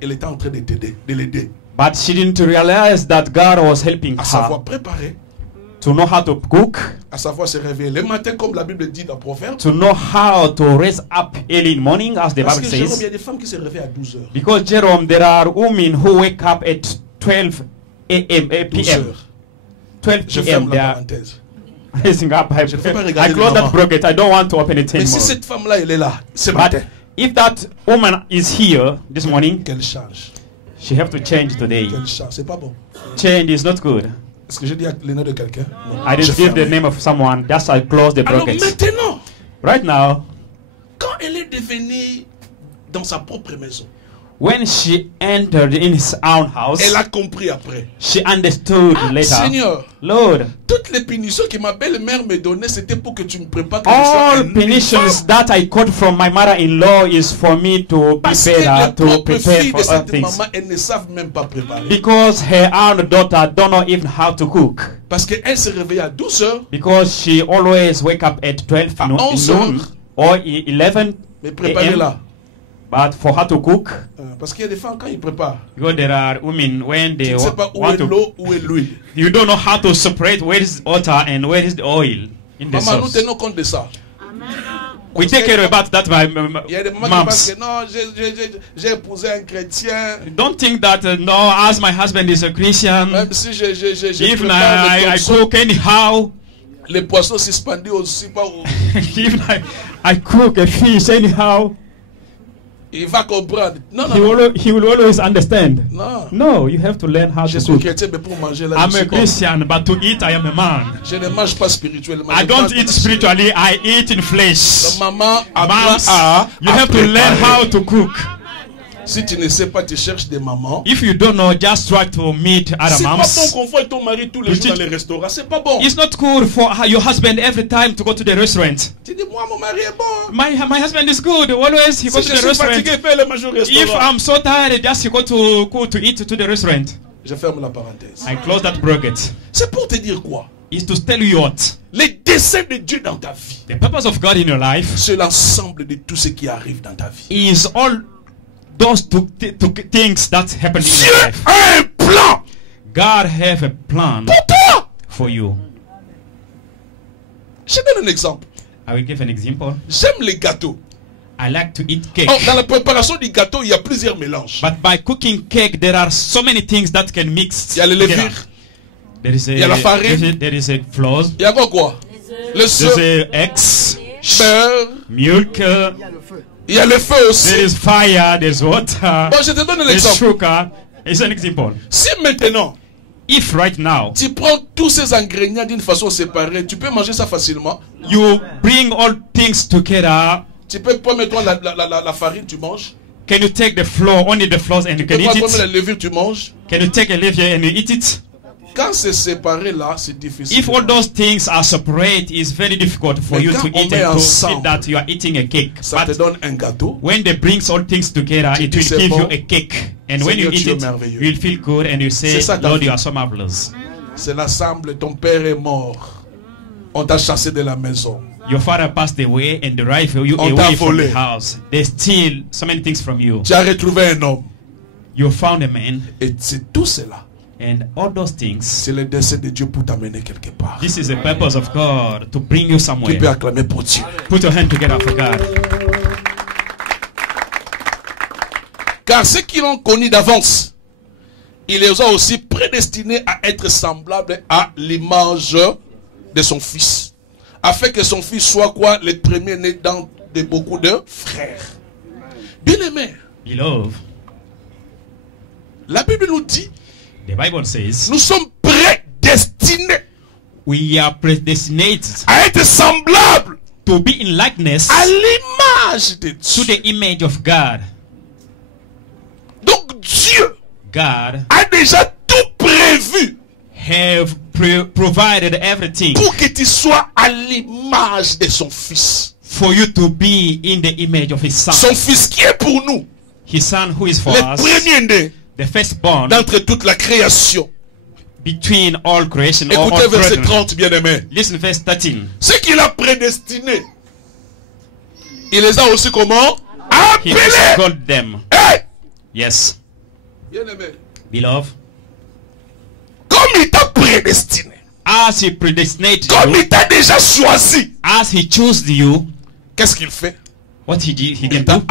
elle était en train de t'aider, de l'aider. but she didn't realize that God was helping À savoir her préparer, to know how to cook, à savoir se réveiller le matin, comme la Bible dit dans Proverbe. to know how to raise up early in the morning, as the Parce Bible que Jérôme, il y says. a des femmes qui se réveillent à 12 heures. Because Jerome, there are women who wake up at 12 a.m. 12 p.m. heures. 12 Je p.m. ferme They la are parenthèse. raising up. I Je ne peux pas regarder close les that mamans. bracket. I don't want to open it Mais si anymore. cette femme-là, elle est là, ce But matin, if that woman is here this morning, qu'elle change. she have to change today. Qu'elle change. C'est pas bon. Change is not good. Est-ce que j'ai dit le nom de quelqu'un? Non. I Je didn't give ferme. the name of someone. Just I close the Alors bracket. maintenant, Right now, quand elle est devenue dans sa propre maison, when she entered in his own house, elle a compris après. she understood Ah, later. Seigneur, Lord, toutes les punitions que ma belle-mère me donnait, c'était pour que tu me prépares que je sois all une punitions femme. that I got from my mother-in-law is for me to be Parce que better, les to propres prepare filles for de all cette things. maman, elles ne savent même pas préparer. Because her own daughter don't know even how to cook. Parce qu'elle se réveille à 12 heures, Because she always wake up at 12 À 11 noon heures. or 11 mais a.m. préparez-la. But for her to cook, Parce qu'il y a des femmes, quand ils préparent, because there are women when tu they ne sais pas où want est to, l'eau, où est l'huile. you don't know how to separate where is the water and where is the oil in the Maman, nous sauce. tenons compte de ça. We take care about that, my Il y a des mamans qui pensent moms. que non, j'ai épousé un chrétien. Don't think that no, as my husband is a Christian, Même si je if prépare le I thomson, cook anyhow, les poissons suspendus aussi, pas où. if I cook a fish anyhow, Il va comprendre. Non, he non, non. he will always understand. Non. No, you have to learn how Je to suis cook. chrétien, mais pour manger là, I'm je a suis bon. Christian, but to eat, I am a man. Je ne mange pas spirituellement. I je don't mange eat dans la spiritually, I eat in flesh. chair. Maman apprend Moms, à you have to learn préparer. how to cook. Si tu ne sais pas, tu cherches des mamans. If you don't know, just try to meet other C'est pas bon moms. qu'on voit ton mari tous les jours dans les restaurants. C'est pas bon. It's not cool for your husband every time to go to the restaurant. Tu dis, moi, mon mari est bon. My husband is good. Always he Si goes je to the suis restaurant. fatigué, fais le manger au If restaurant. I'm so tired, just he go to eat to the restaurant. Je ferme la parenthèse. I close that bracket. C'est pour te dire quoi? Is to tell you what? Les desseins de Dieu dans ta vie, The purpose of God in your life c'est l'ensemble de tout ce qui arrive dans ta vie. is all those two things that happen in Dieu your life. a un plan God have a plan pour toi. for you. Je donne un exemple. I will give an example. J'aime les gâteaux. I like to eat cake. Oh, dans la préparation du gâteau, il y a plusieurs mélanges. But by cooking cake, there are so many things that can mix. Il y a le together. levure, There is a, il y a la farine. there is a flour. il y a quoi? Le There's œuf, a eggs, beurre, milk. il y a le feu There aussi. is fire. There's water. Bon, je te donne un There's exemple. sugar. It's an example. Si maintenant, If right now tu prends tous ces ingrédients d'une façon séparée, tu peux manger ça facilement. you bring all things together, Tu peux pas mettre la farine, tu manges. can you take the flour, only the flour, and you Tu can peux eat prendre la it? levure, tu manges. Can you take a leaf and you eat it? Quand c'est séparé là, c'est difficile. If all those things are separate, it's very difficult for Mais you quand to on eat met and to ensemble, feel that you are eating a cake. Ça te But donne un gâteau. when they brings all things together, Tu it dis, will c'est give bon. you a cake. And when you Seigneur, eat tu es it, merveilleux. you will feel good and you say, C'est ça ta Lord, vie. you are so marvelous. C'est l'assemble, ton père est mort. On t'a chassé de la maison. Your father passed away and they drive you On t'a away from volé. the house. They steal so many things from you. Tu as retrouvé un homme. You found a man, Et c'est tout cela. and all those things. C'est le dessein de Dieu pour t'amener quelque part. This is the purpose of God to bring you Tu peux somewhere. acclamer pour Dieu. Put your hand together for God. Car ceux qui l'ont connu d'avance, il les a aussi prédestinés à être semblables à l'image de son fils. Afin que son fils soit quoi? Le premier-né dans de beaucoup de frères. Bien-aimés, Beloved, la Bible nous dit, the Bible says nous sommes prédestinés we are predestinated à être semblables to be in likeness à l'image de to Dieu. the image of God. Donc Dieu God a déjà tout prévu have provided everything pour que tu sois à l'image de son fils. for you to be in the image of his son. Son fils qui est pour nous His son who is for le us, premier-né the firstborn d'entre toute la création. between all creation, all Écoutez verset brethren. 30, bien-aimés. Listen, verse 13. Ce qu'il a prédestiné, il les a aussi comment? He Appelés. has called them. Hey! Yes, Bien-aimé, beloved. comme il t'a prédestiné, As he predestinated comme you, il t'a déjà choisi, as he chose you, qu'est-ce qu'il fait? what he did, he Il can t'a do.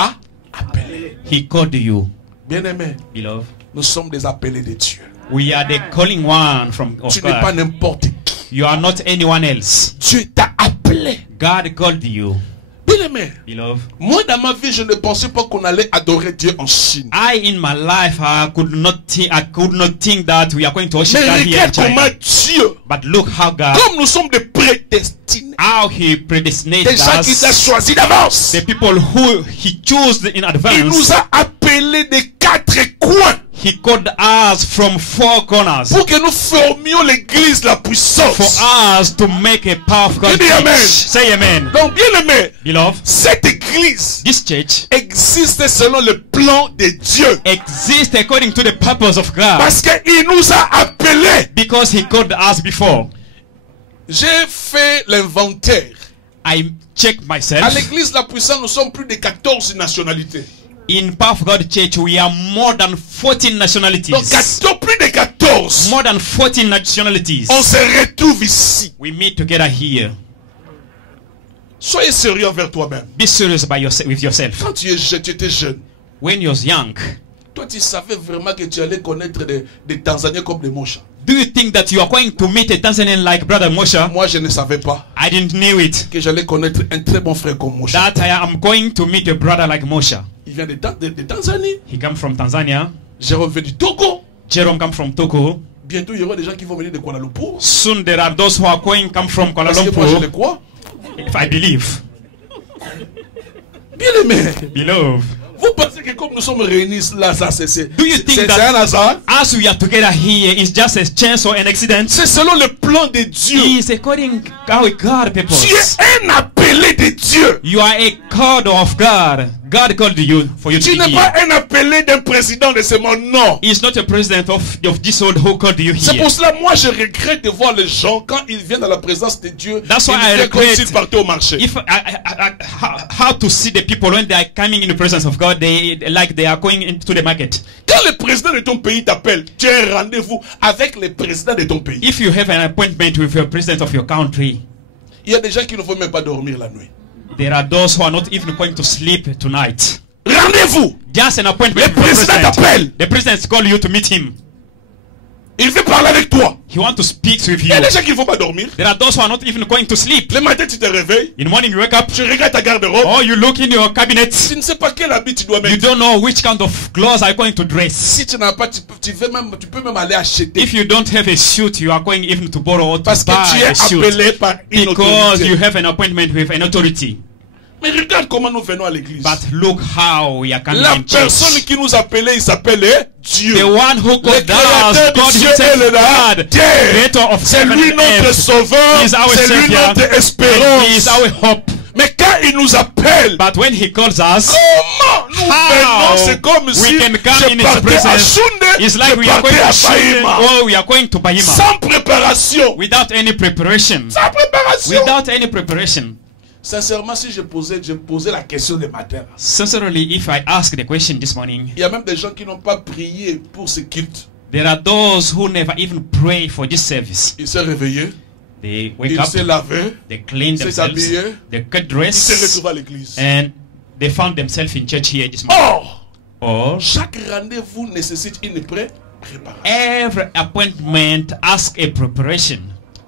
appelé. He called you, Bien-aimé, beloved. nous sommes des appelés de Dieu. We are the calling one from of Tu n'es pas God. n'importe qui. You are not anyone else. Dieu t'a appelé. God called you, Bien-aimé, beloved. moi dans ma vie, je ne pensais pas qu'on allait adorer Dieu en Chine. I in my life I could not think that we are going to worship Mais God here in regarde comment China. Dieu, But look how God, comme nous sommes des prédestinés, how he predestinated des gens qu'il a us, choisis d'avance, the people who he chose in il nous advance. a appelés des quatre coins He called us from four corners pour que nous formions l'église la puissance. for us to make a powerful Dis church. amen. Say amen. Donc, bien aimé, Beloved, cette église this church existe selon le plan de Dieu. exists according to the purpose of God Parce qu'il nous a appelés. because he called us before. J'ai fait l'inventaire. I checked À myself. l'église la puissance, nous sommes plus de 14 nationalités. In Power of God Church, we are more than 14 Donc, nationalities. plus de 14. More than 14 nationalities. On se retrouve ici. We meet together here. Soyez sérieux envers toi-même. Be serious with yourself. Quand tu étais jeune, When you was young, toi tu savais vraiment que tu allais connaître des Tanzaniens comme des Mosha. do you think that you are going to meet a Tanzanian like Brother Moshe? Moi je ne savais pas I didn't know it. que j'allais connaître un très bon frère comme Mosha. That I am going to meet a brother like Moshe. Il vient de Tanzanie. He come from Tanzania. Jérôme vient du Togo. Jerome come from Togo. Bientôt il y aura des gens qui vont venir de Kuala Lumpur. Soon there are those who are going come from Kuala Parce que moi je le Lumpur. crois. If I believe, Bien aimé. beloved. Vous pensez que comme nous sommes réunis là, ça c'est Do you think un that hasard? as we are together here is just a chance or an accident? C'est selon le plan de Dieu. It's according how God Tu purpose. es un appelé de Dieu. You are a called of God. God called you for you to Tu be n'es here. pas un appelé d'un président de ce monde, non. He's not a president of this world who called you C'est here. pour cela, moi, je regrette de voir les gens, quand ils viennent dans la présence de Dieu, That's why ils I viennent comme regret s'ils partaient au marché. if how to see the people when they are coming in the presence of God, they like they are going into the market. Quand le président de ton pays t'appelle, tu as un rendez-vous avec le président de ton pays. If you have an appointment with your president of your country, Il y a des gens qui ne vont même pas dormir la nuit. there are those who are not even going to sleep tonight. Rendez-vous. Just an appointment Le with the président president. t'appelle. The president call you to meet him. Il veut parler avec toi. He want to speak with Il y you. a des gens qui ne vont pas dormir. There are those who are not even going to sleep. Le matin, tu te réveilles. In the morning you wake up, Tu regardes ta garde-robe. or you look in your cabinet. Tu ne sais pas quel habit tu dois You mettre. don't know which kind of clothes are you going to dress. Si tu n'as pas, tu peux même aller acheter. If you don't have a suit, you are going even to borrow or to Parce que tu buy es a suit. appelé par une Because you autorité. have an appointment with an authority. Mais regarde comment nous venons à l'église. But look how we are coming La in personne church. qui nous appelait, il s'appelait Dieu. The one who Le called us, créateur God du ciel himself, et de la God, terre. creator of C'est heaven lui and notre earth. sauveur. He is our C'est lui savior. notre And he is espérance. our hope. Mais quand il nous appelle, But when he calls us, comment nous how venons? C'est comme we si can come in je his partais à presence, Shunde, it's like je we are going partais à to Shunde Bahima. or we are going to Bahima Sans préparation. without any preparation. Sans préparation. Without any preparation. Sincèrement, si je posais la question le matin, Sincerely, if I ask the question this morning, il y a même des gens qui n'ont pas prié pour ce culte. there are those who never even pray for this service. Il s'est réveillé, They wake il up, s'est lavé, they clean s'est themselves, habillé, they cut il s'est dress, retrouvé à l'église. and they found themselves in church here this morning. Or, Or chaque rendez-vous nécessite une préparation. every appointment asks a preparation.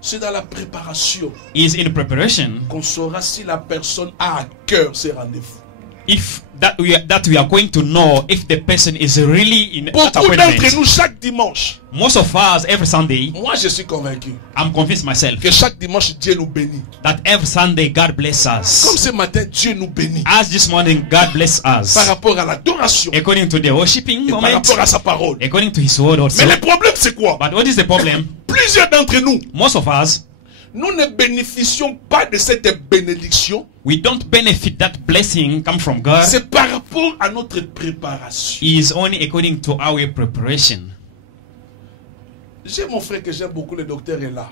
C'est dans la préparation Is in preparation. qu'on saura si la personne a à cœur ces rendez-vous. If that we are going to know if the person is really in that Beaucoup d'entre appointment. nous, chaque dimanche, Most of us every Sunday, moi je suis convaincu I'm convinced myself que chaque dimanche, Dieu nous bénit. that every Sunday God bless Comme us. ce matin, Dieu nous bénit. As this morning God bless Par us rapport à l'adoration et according to the worshiping par moment, rapport à sa parole. according to His word also. Mais le problème, c'est quoi? But what is the problem? Plusieurs d'entre nous, Most of us, nous ne bénéficions pas de cette bénédiction. we don't benefit that blessing come from God. C'est par rapport à notre préparation. Is only according to our preparation. J'ai mon frère que j'aime beaucoup, le docteur est là.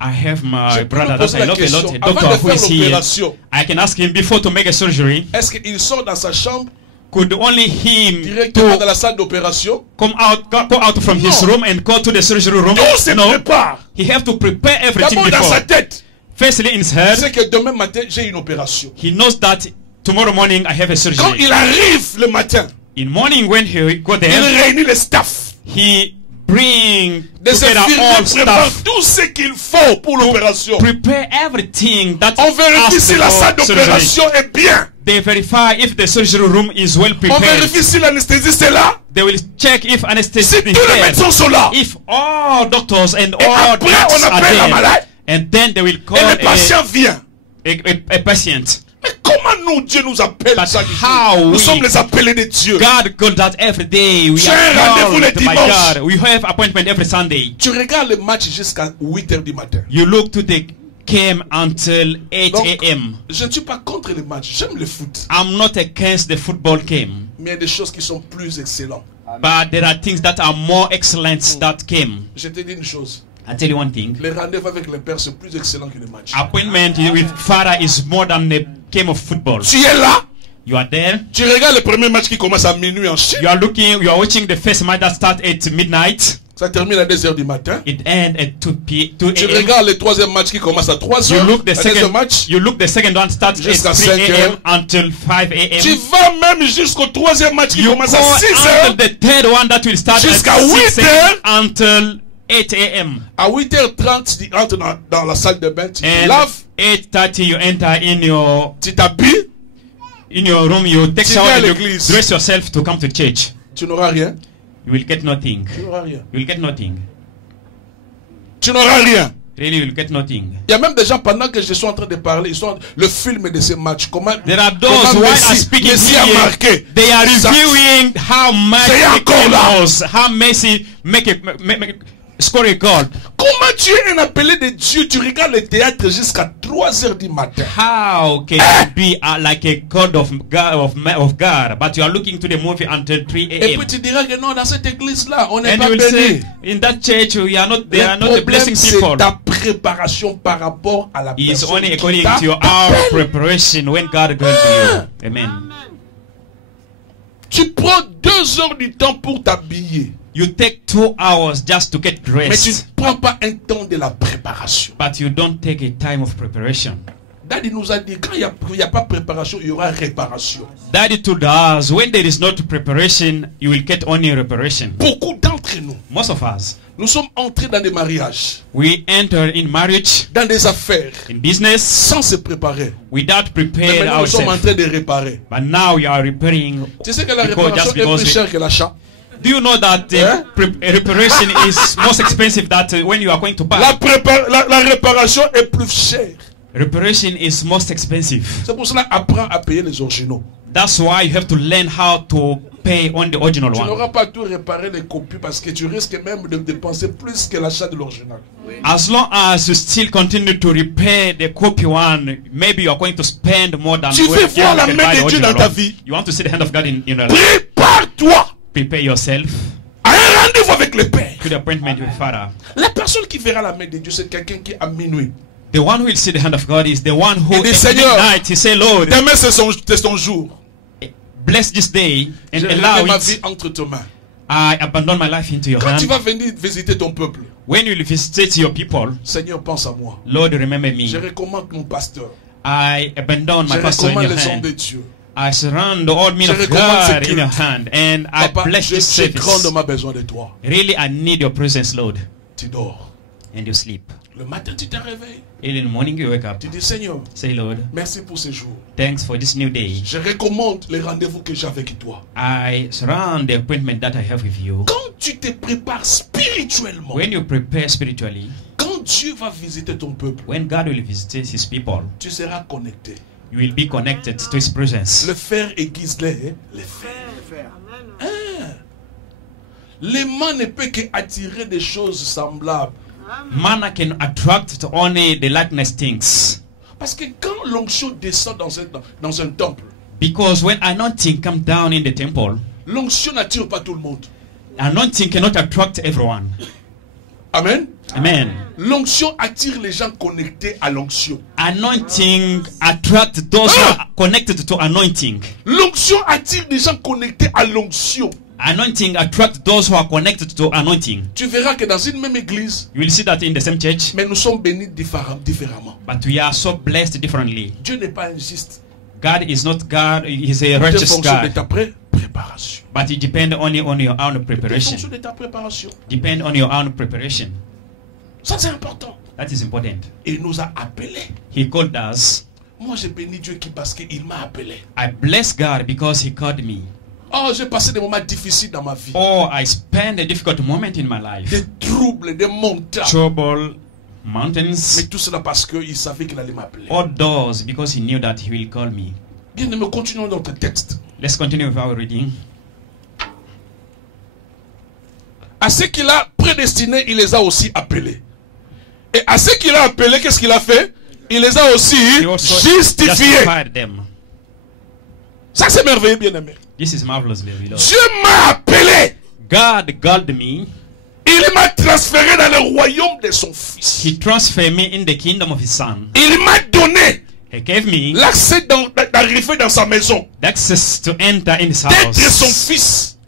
I have my Je peux brother lui that poser I la love a lot, question. a doctor Avant de who faire is here. l'opération, I can ask him before to make a surgery. est-ce qu'il sort dans sa chambre Could only him directement dans to la salle d'opération? go out from his No. room and go to the surgery room? Tout se No, prépare. he have to prepare everything D'abord dans sa before. tête, Firstly, in his c'est head, que demain matin, j'ai une opération. he knows that tomorrow morning I have a Quand surgery. il arrive le matin, In morning when he go il there, réunit le staff. he bring Des together infirmiers all préparent staff, tout ce qu'il faut pour l'opération. prepare everything that On vérifie asked si la salle for surgery. d'opération est bien. They verify if the surgery room is well On prepared. vérifie si l'anesthésiste est là. They will check if Si anesthesia tous is les there. médecins sont là. If all doctors and Et all après, doctors on are appelle la there, malade. and then they will call Et le patient vient. a patient. Mais comment nous, Dieu nous appelle But chaque how jour? Nous we- sommes les appelés de Dieu. God called that every day. We J'ai are un rendez-vous le called by dimanche. God. We have appointment every Sunday. Tu regardes le match jusqu'à 8 h du matin. You look to the game until 8 Donc, a.m. je ne suis pas contre le match. J'aime le foot. I'm not against the football game, Mais il y a des choses qui sont plus excellentes. but there are things that are more excellent that game. Je te dis une chose. I tell you one thing. Les rendez-vous avec le Père, c'est plus excellent que le match. Appointment with Father is more than a game of football. Tu es là. You are there. Tu regardes le premier match qui commence à minuit en Chine. You are watching the first match that starts at midnight. Ça termine à 2 h du matin. It ends at 2 Tu a.m. regardes le troisième match qui commence à 3 You h. look the Le deuxième second match. You look the second one starts Jusqu'à at 3 5 a.m. heures. until 5 Tu a.m. vas même jusqu'au troisième match qui You commence go à 6 until h. the third one that will start Jusqu'à at 6 8 a.m. until 8 a.m. À 8h30, tu entres dans la salle de bain, tu te And laves, 8:30 you enter tu t'habilles, in your room, you take Tu shower viens à and you l'église. dress yourself to come to church. tu n'auras rien. You will get nothing. Tu n'auras rien. You will get nothing. Tu n'auras rien. Really, you will get nothing. Il y a même des gens, pendant que je suis en train de parler, ils sont le film de ce match. Comment, There are those comment who are Messi, speaking Messi a here. marqué. They are Ça- reviewing how much C'est the encore game là. was, how Messi score God. Comment tu es un appelé de Dieu, tu regardes le théâtre jusqu'à 3 heures du matin? How can you be like a God of God, but you are looking to the movie until 3 Et a.m. puis tu diras que non, dans cette église-là, on n'est And pas you will say, béni. in that church, we are not, they are Le not the problème, blessing c'est people. ta préparation par rapport à la It's personne only qui according t'a to your appelé. preparation when God goes to you. Amen. Tu prends 2 heures du temps pour t'habiller. You take 2 hours just to get Mais tu ne dressed, prends pas un temps de la préparation. but you don't take a time of preparation. Daddy nous a dit, quand il n'y a pas préparation, il y aura réparation. Daddy told us, when there is not preparation, you will get only reparation. Beaucoup d'entre nous, Most of us, nous sommes entrés dans des mariages, we enter in marriage, dans des affaires, in business, sans se préparer. without Mais preparing maintenant, nous sommes en ourselves. train de réparer. But now you are repairing. Tu sais que la Because réparation just est because plus chère que l'achat. Do you know that Hein? reparation is most expensive than when you are going to buy? La réparation est plus chère. Reparation is most expensive. C'est pour cela apprends à payer les originaux. That's why you have to learn how to pay on the original Tu one. n'auras pas tout réparé les copies parce que tu risques même de dépenser plus que l'achat de l'original. As long as you still continue to repair the copy one, maybe you are going to spend more than Tu veux what voir you la can main buy the de Dieu original dans ta one. vie? You want to see the hand of God in your life. Prépare-toi Prepare yourself à un rendez-vous avec le Père. to the appointment with Father. La personne qui verra la main de Dieu, c'est quelqu'un qui à minuit. The one who will see the hand of God is the one who Il dit, at Seigneur, midnight he say, Lord, demain c'est son jour. bless this day and Je allow remets ma it. vie entre tes mains. I abandon my life into your Quand tu hand. vas venir visiter ton peuple, When you visit your people, Seigneur, pense à moi. Lord, remember me. Je recommande mon pasteur. I abandon my Je pastor in recommande your les hommes de hand. Dieu. I surround all men Je of recommande ce God in your culte. hand, and I Papa, bless j'ai this service. grandement besoin de toi. Really, I need your presence, Lord. Tu dors. And you sleep. Le matin, tu te réveilles. Early in the morning, you wake up. Tu dis, Seigneur, Say, Lord, merci pour ce jour. thanks for this new day. Je recommande les rendez-vous que j'ai avec toi. I surround the appointment that I have with you. Quand tu te prépares spirituellement, When you prepare spiritually, quand Dieu va visiter ton peuple, when God will visit his people, tu seras connecté. you will be connected to his presence. Le fer aiguise les fers. Hein? L'aimant ne peut qu'attirer des choses semblables. Manna can attract to only the likeness things. Parce que quand l'onction descend dans un temple, Because when anointing comes down in the temple, l'onction n'attire pas tout le monde. anointing cannot attract everyone. Amen. Amen. L'onction attire les gens connectés à l'onction. Anointing attract those who are connected to anointing. L'onction attire les gens connectés à l'onction. Anointing attract those who are connected to anointing. Tu verras que dans une même église, You will see that in the same church, mais nous sommes bénis différemment. but we are so blessed differently. Dieu n'est pas injuste. God is not God, he is a En righteous fonction de God. ta préparation. But it depends only on your own En fonction preparation. de ta préparation. Depend on your own preparation. Ça c'est important. That is important. Il nous a appelés. He called us. Moi j'ai béni Dieu parce qu'il m'a appelé. I bless God because he called me. Oh, j'ai passé des moments difficiles dans ma vie. Oh, I spent a difficult moment in my life. Des troubles, des montagnes. Trouble, Mais mountains, tout cela parce qu'il savait qu'il allait m'appeler. all doors because he knew that he will call me. Bien aimé, continuons notre texte. Let's continue with our reading. À ceux qu'il a prédestinés, il les a aussi appelés. Et à ceux qu'il a appelés, qu'est-ce qu'il a fait? Il les a aussi He also justifiés. justified them. Ça c'est merveilleux, bien aimé. This is marvelous, beloved. Dieu m'a appelé. God called me. Il m'a transféré dans le royaume de son fils. He transferred me in the kingdom of his son. Il m'a donné He gave me l'accès d'arriver dans sa maison. the access to enter in his D'être son house fils.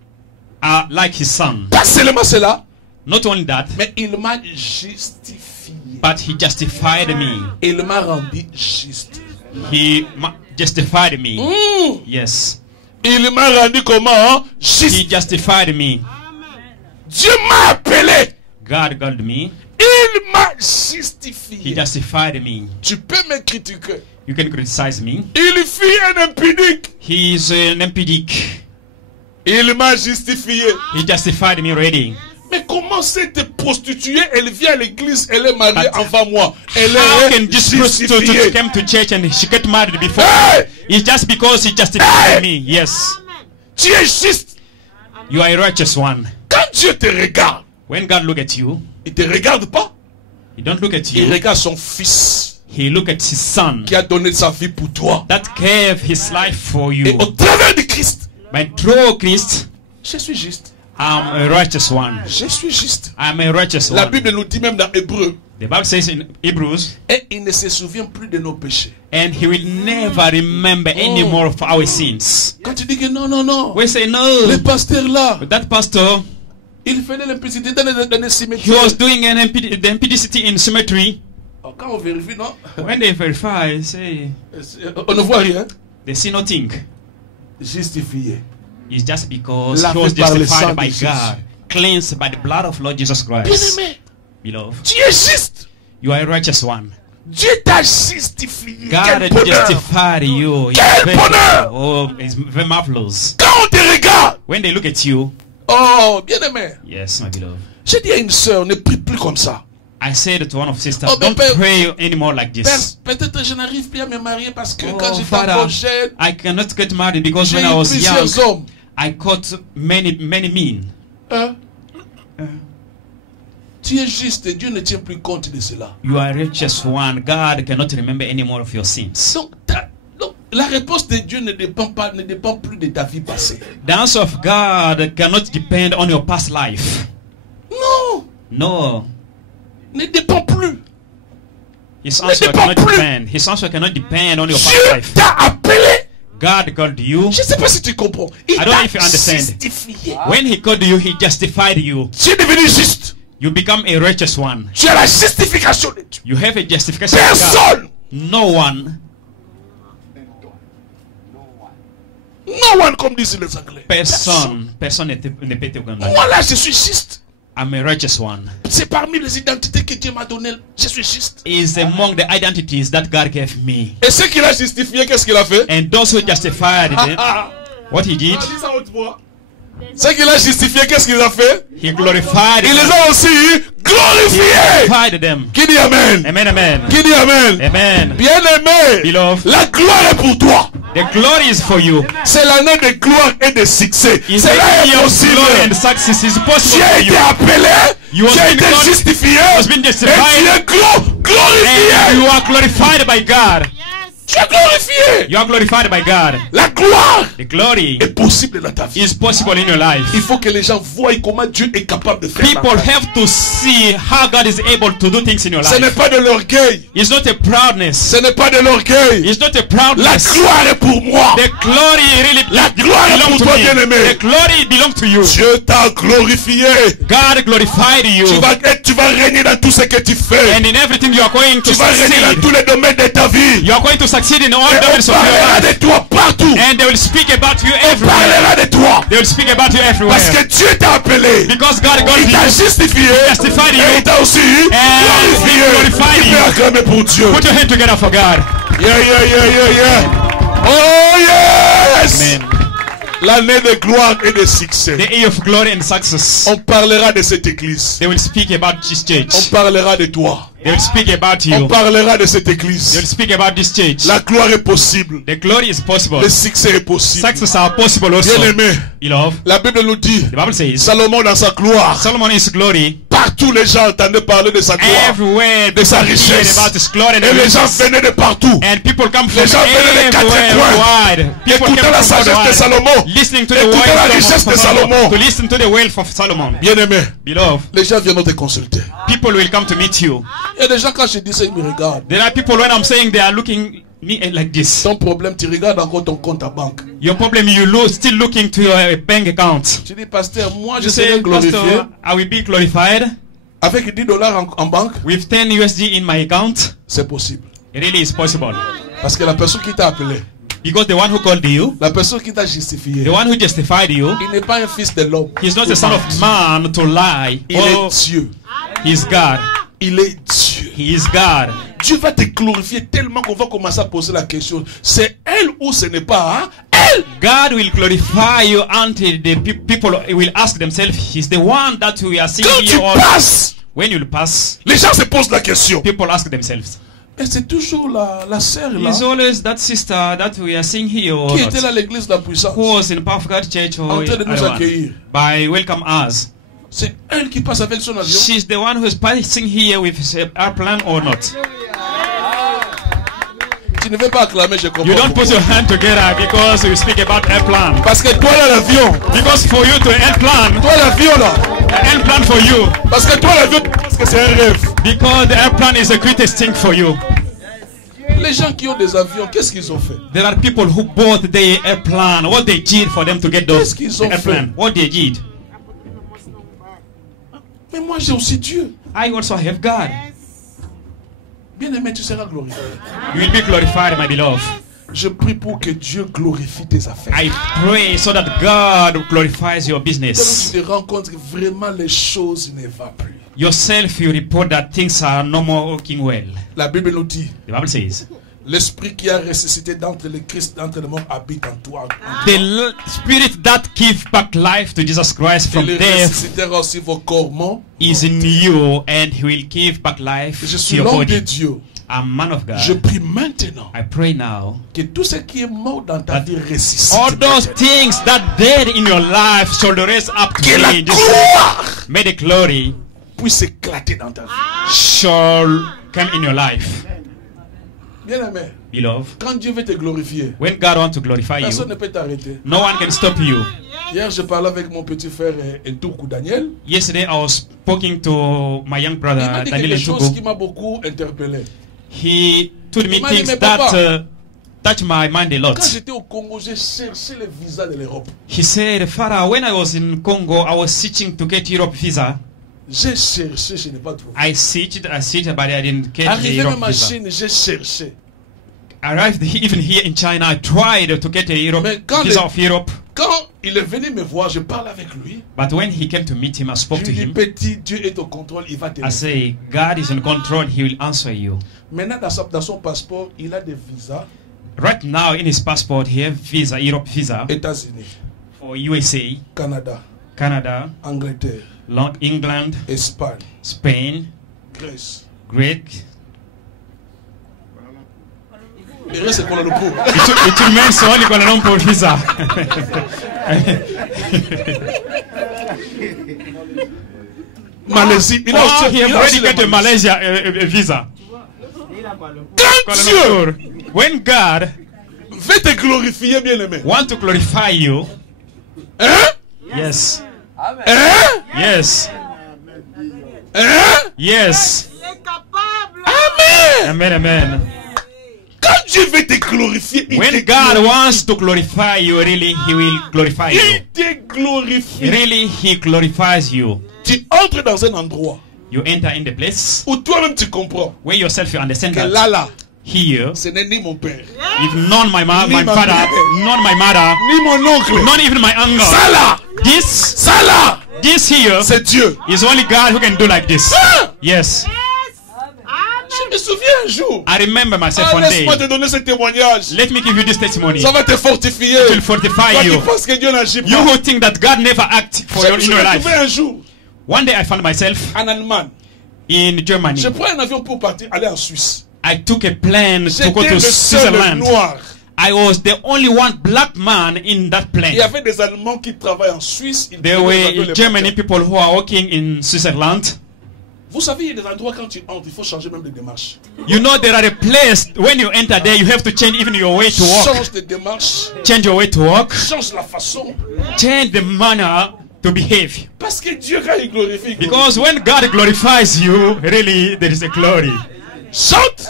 like his son. Pas seulement cela, Not only that, mais il m'a justifié. but he justified me. Il m'a rendu juste. He justified me. Mm. Yes. Il m'a rendu comment? He Juste. justified me. Dieu m'a appelé. God called me. Il m'a He justifié. justified me. Tu peux me critiquer. You can criticize me. Il fit un impudique. He is an impudic. Il m'a justifié. He justified me already. Mais comment cette prostituée, elle vient à l'église, elle est mariée But avant moi. Elle How est can this prostitute justifiée. come to church and she get married before? Hey! It's just because he justified Hey! me. Yes. Tu es juste. You are a righteous one. Quand Dieu te regarde, When God look at you, Il ne te regarde pas. He don't look at Il you. regarde son fils He look at his son qui a donné sa vie pour toi. that gave his life for Et you. au travers de Christ, But through Christ, je suis juste. I'm a righteous one. Je suis juste. I'm a righteous La one. Bible nous dit même dans Hébreu. The Bible says in Hebrews, Et il ne se souvient plus de nos péchés. and he will never remember any more of our sins. Quand tu dis que non, non, non. We say Le no. pasteur là, That pastor, il faisait l'impudicité dans les he cimetières. was doing the impudicity in cemetery. Quand on vérifie, non, When they verify, say on ne voit rien. they see nothing. Justifié. It's just because Lavé he was par le sang justified de by Jésus. God, cleansed by the blood of Lord Jesus Christ. Bien-aimé, Beloved, tu es juste. you are a righteous one. Dieu t'a justifié. God Quel had bonheur. justified you. It's Quel very- bonheur. Oh, it's very marvelous. Quand on te regarde, When they look at you, oh, bien-aimé, yes, my beloved. j'ai dit à une sœur, ne prie plus comme ça. I said to one of sisters, Oh, don't but- pray anymore like this. Peut-être je n'arrive plus à me marier parce que Oh, quand j'étais Father, encore jeune, I cannot get married because j'ai when I eu was plusieurs young, hommes. I caught many men. Hein? Tu es juste et Dieu ne tient plus compte de cela. You are a righteous one. God cannot remember any more of your sins. Donc, la réponse de Dieu ne dépend plus de ta vie passée. The answer of God cannot depend on your past life. Non, No. ne dépend plus. His answer dépend cannot plus. depend. His answer cannot depend on your past Dieu life. t'a appelé. God called you. Je ne sais pas si tu comprends. Il I don't know if you t'a understand. justifié. When he called you, he justified you. Tu es devenu juste. You become a righteous one. Tu as la justification de Dieu. You have a justification of God. Personne. No one, No one, comme disent les Anglais. personne ne peut te condamner. Moi là, je suis juste. I'm a righteous one. C'est parmi les identités que Dieu m'a données. Je suis juste. Is among the identities that God gave me. Et ce qu'il a justifié, qu'est-ce qu'il a fait? And those who justified it, what he did, Dis ça haute voix. Ce qu'il a justifié, qu'est-ce qu'il a fait? he glorified Il them. les a aussi glorifiés. Glorified them. Qui dit Amen? Amen, amen. Qui dit Amen? Amen. Bien-aimé, Beloved, la gloire est pour toi. the glory is for you. C'est l'année de gloire et de succès. Is the Cela est year of possible. glory and success is Tu possible as for été you. appelé, You tu have as been été called- justifié, has been et justified. tu es And glorifié. you are glorified by God. Tu es glorifié. You are glorified by God. La gloire The glory est possible dans ta vie. is possible in your life. Il faut que les gens voient comment Dieu est capable de faire. People have to see how God is able to do things in your Ce n'est life. pas de l'orgueil. It's not a proudness. Ce n'est pas de l'orgueil. It's not a La proudness. gloire est pour moi. The glory really La gloire est belongs pour to toi, me. bien-aimé. The glory belongs to you. Dieu t'a glorifié. God glorified you. Tu vas régner dans tout ce que tu fais. And in everything you are going to Tu vas régner dans succeed. tous les domaines de ta vie. You are going to succeed in all Et domains on of your parlera life. de toi partout. And they will speak about you On everywhere. parlera de toi. They will speak about you Parce everywhere. que Dieu t'a appelé. Because God called Il t'a you. justifié. justified you. Et il t'a aussi glorifié. glorified Tu you. peux acclamer pour Dieu. Put your hand together for God. Yeah, yeah, yeah, yeah, yeah. Oh yes. Amen. L'année de gloire et de succès. The year of glory and success. On parlera de cette église. They will speak about this On church. parlera de toi. They will speak about On you. parlera de cette They will église. speak about this church. La gloire est possible. The glory is possible. Le succès est possible. Success are possible also. Bien-aimé, Beloved, la Bible nous dit, the Bible says Salomon dans sa gloire, Solomon is glory. partout les gens entendaient parler de sa gloire Everywhere de sa people hear richesse. about his glory and Et les gens riches. venaient de partout, And people come from Les gens venaient des quatre everywhere coins. wide. People écoutant came la from sagesse de worldwide, Salomon. listening to the Écoutant la wealth richesse of de Salomon. to listen to the wealth of Solomon. Bien-aimé, Beloved, les gens viennent te consulter. people will come to meet you. Il y a des gens, quand je dis ça, ils me regardent. There are people when I'm saying they are looking me like this. Ton problème, tu regardes encore ton compte à banque. Your problem, still looking to your bank account. Tu dis, pasteur, moi je You serai say, glorifié Pastor, I will be glorified avec $10 en banque. with 10 USD in my account. C'est possible. It really is possible. Parce que la personne qui t'a appelé, Because the one who called you, la personne qui t'a justifié, the one who justified you, il n'est pas un fils de l'homme. he's not the son of man to lie. Il Oh, est Dieu. he's God. Il est Dieu. He is God. Dieu va te glorifier tellement qu'on va commencer à poser la question. C'est elle ou ce n'est pas hein? Elle. God will glorify you until the people will ask themselves, he's the one that we are seeing Quand tu here. Or passes, when you pass, les gens se posent la question. people ask themselves, Et c'est toujours la sœur là is always that sister that we are seeing here or qui était là not? à l'église de la puissance. Who was in Power of God Church or En train de nous other one? accueillir. By welcome us. C'est elle qui passe avec son avion. She's the one who is passing here with his airplane or not. Tu ne veux pas acclamer, je comprends. You don't put pourquoi. your hand together because you speak about airplane. Parce que toi là, l'avion. Because for you to airplane, Toi l'avion là. airplane for you. Parce que toi l'avion, parce que c'est un rêve. Because the airplane is the greatest thing for you. Les gens qui ont des avions, qu'est-ce qu'ils ont fait? There are people who bought the airplane. What they did for them to get those Qu'est-ce qu'ils ont airplane? What they did. Mais moi j'ai aussi Dieu. I also have God. Bien-aimé, tu seras glorifié. You will be glorified, my beloved. Je prie pour que Dieu glorifie tes affaires. I pray so that God glorifies your Quand business. tu te rends compte que vraiment les choses ne vont plus. Yourself, you report that things are no more working well. La Bible nous dit, The Bible says, l'esprit qui a ressuscité d'entre les Christ, d'entre les morts habite en toi. spirit that gives back life to Jesus Christ Et from il death ressuscitera aussi vos corps morts. is in you, and He will give back life Je to suis your l'homme de body. Dieu. I'm man of Je God. prie maintenant I pray now. que tout ce qui est mort dans ta That vie ressuscite. all those things that dead in your life shall raise up to Que la me. This gloire may the glory puisse éclater dans ta vie. shall come in your life. Bien-aimé, Beloved, quand Dieu veut te glorifier, when God wants to glorify personne you, ne peut t'arrêter. no one can stop you. Hier, je parlais avec mon petit frère Entoukou Daniel. Yesterday, I was speaking to my young Il m'a brother dit Daniel quelque chose Nchugu. qui m'a beaucoup interpellé. He told me Il m'a dit, things mais that papa, touch my mind a lot. Quand j'étais au Congo, j'ai cherché le visa de l'Europe. He said, Father, when I was in Congo, I was searching to get Europe visa. J'ai cherché, je n'ai pas trouvé. I searched, but I didn't get the Arrivé Europe même à visa. Chine, j'ai cherché. Arrived even here in China, I tried to get a Europe Mais quand visa les- of Europe. Quand il est venu me voir, je parle avec lui. But when he came to meet him, I spoke Je to lui dis, him. petit, Dieu est au contrôle, il va te I say, God is in control. He will answer you. Maintenant, dans son passeport, il a des visas Right now, in his passport, he has visa, Europe visa États-Unis, for USA, Canada, Canada, Angleterre, England, Espagne, Spain, Grèce. Greek. Et reste c'est Kuala Lumpur. It remains only Kuala Lumpur visa. Malaisie, il a Oh, aussi, he has il a already aussi les got a Malaisie. Malaysia visa. Quand Kuala Dieu Lumpur. When God veut te glorifier, bien-aimé. want to glorify you, Hein? yes, Hein? yes, Hein? yes. Amen. Amen, amen. Quand Dieu veut te glorifier, il When te God glorifie. wants to glorify you, really, He will glorify you. Il te glorifie. Really, He glorifies you. Tu entres dans un endroit You enter in the place où toi-même tu comprends where yourself you understand que that là, here, ce n'est ni mon père, if not my mom, Ni my ma father, mère. not my mother, ni mon oncle. not even my uncle. Ça là, This, ça là, this here c'est Dieu. is only God who can do like this. Ah! Yes, Je me souviens un jour. I remember myself Ah, one day. laisse-moi te donner ce témoignage. Let me give you this testimony. Ça va te fortifier. It will fortify Toi qui you. penses que Dieu n'agit You pas. who think that God never acts for Je you me in suis your retrouvé life. un jour One day I found myself en Allemagne. in Germany. Je prends un avion pour partir, aller en Suisse. I took a plane to go J'étais to le seul Switzerland. noir. I was the only one black man in that Il y plane. avait des Allemands qui travaillent en Suisse. Ils There prenaient were les avions, in les Germany partaient. people who are working in Switzerland. Vous savez, il y a des endroits quand tu entres, il faut changer même de démarche. You know there are a place when you enter there you have to change even your way to walk. Change de démarche, Change your way to walk. change la façon. Change the manner to behave. Parce que Dieu, quand il glorifie, il glorifie. Because when God glorifies you, really there is a glory. Chante.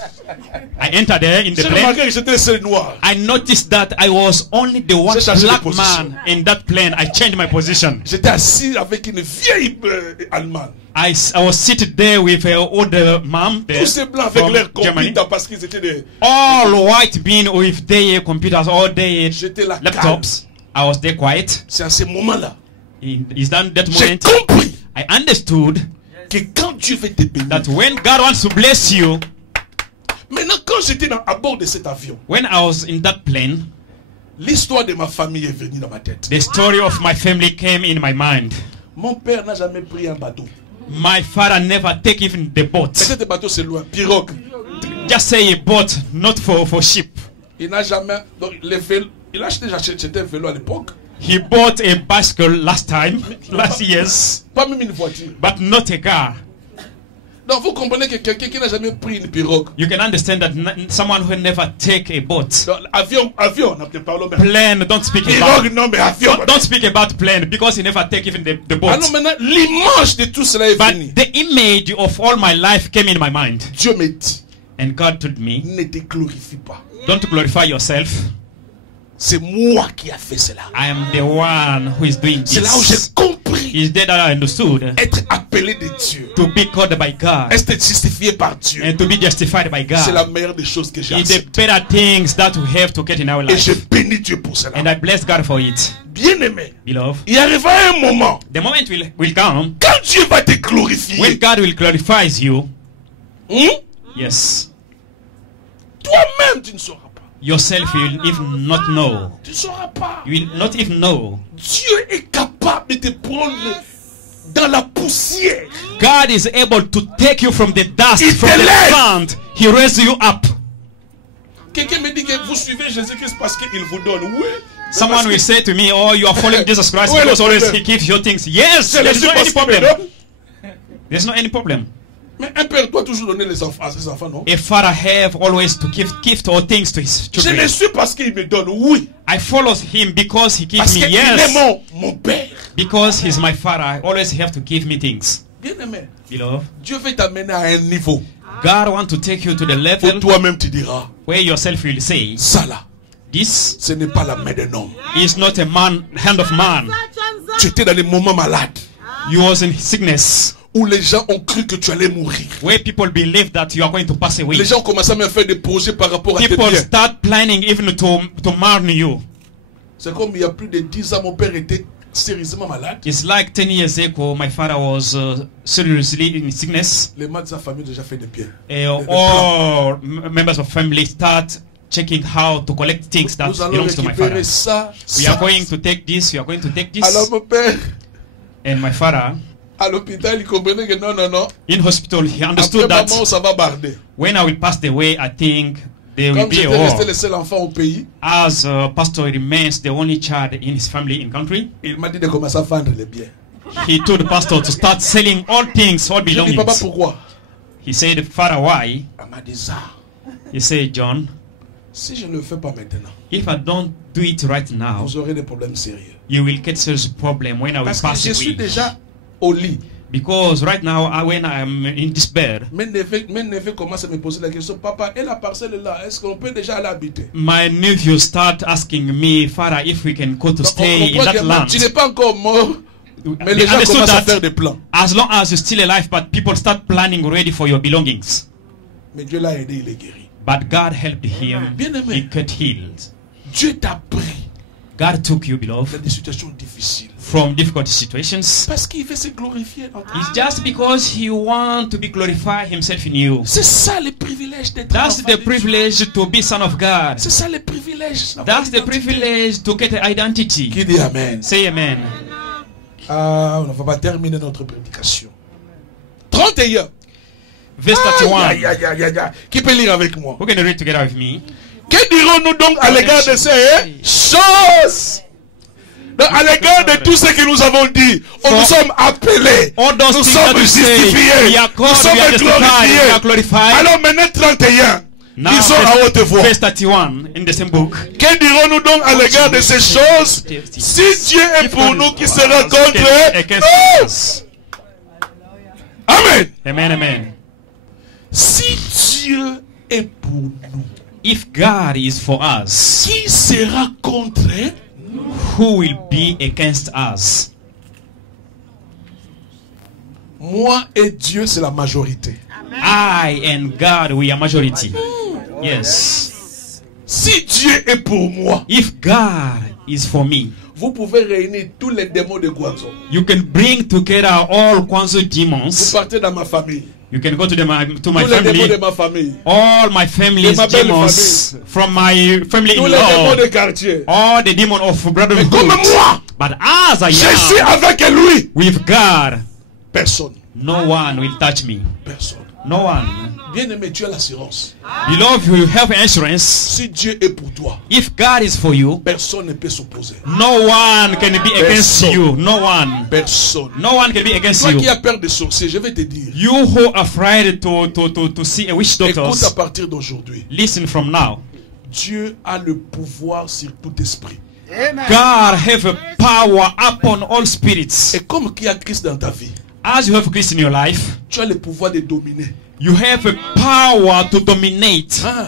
I entered there in the J'ai plane. remarqué que j'étais le seul noir. I noticed that I was only the one J'ai changé de black position. man in that plane. I changed my position. J'étais assis avec une vieille Allemande. I was seated there with an older mom there Tous ces blancs avec from leur Germany. computer parce qu'ils étaient des... All white being with their computers, all their J'étais là calme. laptops. I was there quiet. C'est à ce moment-là, Is that that j'ai moment compris I understood que quand Dieu veut te bénir, that when God wants to bless you, maintenant quand j'étais à bord de cet avion, when I was in that plane, l'histoire de ma famille est venue dans ma tête. the story of my family came in my mind. Mon père n'a jamais pris un bateau. My father never take even the boat. Peut-être le bateau c'est loin, pirogue. Just say a boat, not for ship. Il n'a jamais... Donc, les vélos, il a acheté, j'achetais un vélo à l'époque. He bought a bicycle last years, Pas même une voiture. but not a car. Donc vous comprenez que quelqu'un qui n'a jamais pris une pirogue. You can understand that someone who never take a boat. Donc, avion, on ne parle pas. Plane, don't speak Pirogue, about. non, mais avion. Don't speak about plane because he never take even the boat. Alors maintenant, l'image de tout cela est finie. But the image of all my life came in my mind. Dieu me dit, And God told me, ne te glorifie pas. don't glorify yourself. C'est moi qui a fait cela. I am the one who is doing C'est là où j'ai this. compris Is there that I understood être appelé de Dieu. to be called by God Être justifié par Dieu. and to be justified by C'est la God. meilleure des choses que j'ai Is the acceptées. better things that we have to get in our Et je life. bénis Dieu pour cela. And I bless God for it. Bien aimé, Beloved, il arrivera un moment the moment will come quand Dieu va te when glorifier. God will glorify you. Yes. Toi-même, tu ne sauras pas. Yourself you will even not know. Tu ne sauras pas. You will not even know. Dieu est capable de te prendre dans la poussière. God is able to take you from the dust, Il from te the lève. sand. He raises you up. Quelqu'un me dit que vous suivez Jésus-Christ parce qu'il vous donne. Oui. Someone will say to me, oh, you are following Jesus Christ Where because the always problem? he gives you things. Yes, Je le there's suis no parce any qu'il me problem. donne. There's no any problem. Mais un père doit toujours donner les enfants à ses enfants, non? A father have always to give gift or things to his Je children. le suis parce qu'il me donne. Oui. I follow him because he gives Parce me. qu'il est Yes, mon père. because he's my father. I always have to give me things. Bien aimé. Beloved, Dieu veut t'amener à un niveau God want to take you to the où level toi-même tu diras, where yourself will say, ça là, this ce n'est pas la main d'un homme. is not a hand of man. Tu étais dans les moments malades You was in sickness, où les gens ont cru que tu allais mourir. where people believe that you are going to pass away. Les gens ont commencé à me faire des projets par rapport à tes People biens. start planning even to mourn you. C'est comme il y a plus de 10 ans, mon père était sérieusement malade. It's like 10 years ago, my father was seriously in sickness. Les membres de sa famille ont déjà fait des biens. All members of family start checking how to collect things that Nous allons belongs to my father. récupérer ça. We are going to take this, we are going to take this. Alors mon père, And my father, à l'hôpital, il comprenait que non, non, non. in hospital, he Après understood that maman, ça va barder. when I will pass away, I think there will Comme be a j'étais resté war. le seul enfant au pays, As pastor remains the only child in his family in country, il m'a dit de commencer à vendre les biens. he told the pastor to start selling all things, all Je dis, papa, belongings. pourquoi? He said, Father, why? Elle m'a dit ça. He said, John, Si je ne le fais pas maintenant, if I don't do it right now, vous aurez des problèmes sérieux. you will get serious problem when I will Parce que pass je suis away. déjà au lit. Because right now, when I'm in this bed, Mes neveux commencent à me poser la question, papa, et la parcelle est là, est-ce qu'on peut déjà aller habiter? my nephew start asking me, Father, if we can go to Donc, stay on in comprend that que land. tu n'es pas encore mort, mais les They gens understood commencent à that faire des plans. as long as you're still alive, but people start planning already for your belongings. Mais Dieu l'a aidé, il est guéri. But God helped him. Bien-aimé. He got healed. Dieu t'a pris God took you, dans beloved, des situations difficiles. from difficult situations. Parce qu'il veut se glorifier dans toi. It's just because he wants to be glorify himself in you. C'est ça le privilège d'être That's enfant the de Dieu. privilege to be son of God. C'est ça le privilège. d'avoir That's the l'identité. privilege to get an identity. Qui dit Amen? Say amen. Ah, on ne va pas terminer notre prédication. 31. Verse Aïe, 31. aïe, aïe, aïe, aïe. Qui peut lire avec moi? Who can read together with me? Que dirons-nous donc à l'égard de ces choses? Donc, à l'égard de tout ce que nous avons dit, nous sommes appelés, All those nous things sommes that you say, justifiés, we are nous called, sommes we are justified, we are glorifiés. glorified. Alors maintenant 31, Now, disons à haute voix. verse 31 in the same book. Que dirons-nous donc à l'égard de ces choses? Si Dieu est pour nous, qui sera contre nous? Amen. Amen, amen. Si Dieu est pour nous, If God is for us, qui sera contre who will be against us? moi et Dieu? C'est la majorité. I and God, we are majority. Yes. Si Dieu est pour moi, If God is for me, vous pouvez réunir tous les démons de Guangzhou. you can bring together all Kwanzaa Vous demons. partez dans ma famille. You can go to my Tous les démons de family. ma famille. All my family's ma belle demons from my family Tous in les démons law. de quartier. All the demon of Mais brotherhood. comme moi, But as I je suis am avec lui. with God, Personne. no one will touch me. Personne. No one. Bien-aimé, tu as l'assurance. Beloved, you have insurance. Si Dieu est pour toi, If God is for you, personne ne peut s'opposer. no one can be against you. No one. Personne. No one can be against Toi qui you. as peur des sorciers, je vais te dire. You who are afraid to see a witch Écoute à doctor, partir d'aujourd'hui. listen from now. Dieu a le pouvoir sur tout esprit. God have a power upon all spirits. Et comme il y a Christ dans ta vie, As you have Christ in your life, tu as le pouvoir de dominer. you have a power to dominate. Ah,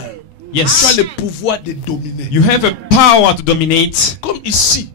tu as Yes. le pouvoir de dominer. You have a power to dominate. Comme ici,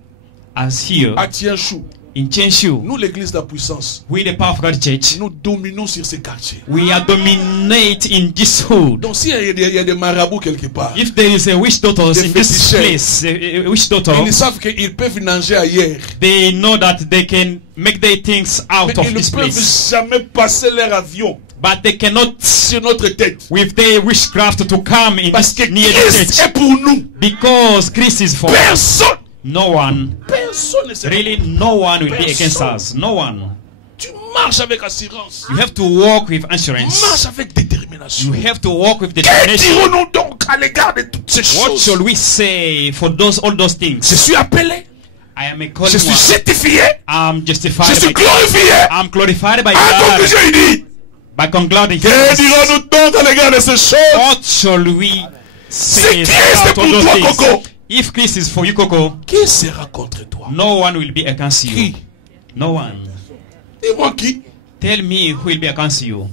As here à Tianchou, in Chenshu, nous l'église de la puissance, we the power of God Church, nous dominons sur ces quartiers. we are dominate in this hood. Donc s'il y a des marabouts quelque part, If there is a witch doctor Des in this féticheurs. place, a witch doctor, ils savent qu'ils peuvent nager ailleurs. they know that they can make their things out Mais of ils ne this peuvent place. jamais passer leur avion But they cannot, sur notre tête. with their witchcraft, to come in Parce que near the Christ church. est pour nous. Because Christ is for us. Personne, No one, personne ne sait. really no one will be against us. No one. Tu marches avec assurance. You have to walk with Marche assurance. avec détermination. You have to walk with Que determination. dirons-nous donc à l'égard de toutes ces What choses? shall we say for all those Je things? suis appelé, I am a je calling suis one. certifié, I'm je justified suis by glorifié. I'm glorified by En God. conclusion, il dit, By concluding, que dirons-nous donc à l'égard de ces choses? what shall we say Si Christ est about pour all those toi, things? Coco, If Christ is for you, Coco, qui sera contre toi? no one will be against you. Qui? No one. Dis-moi qui? Tell me who will be against you.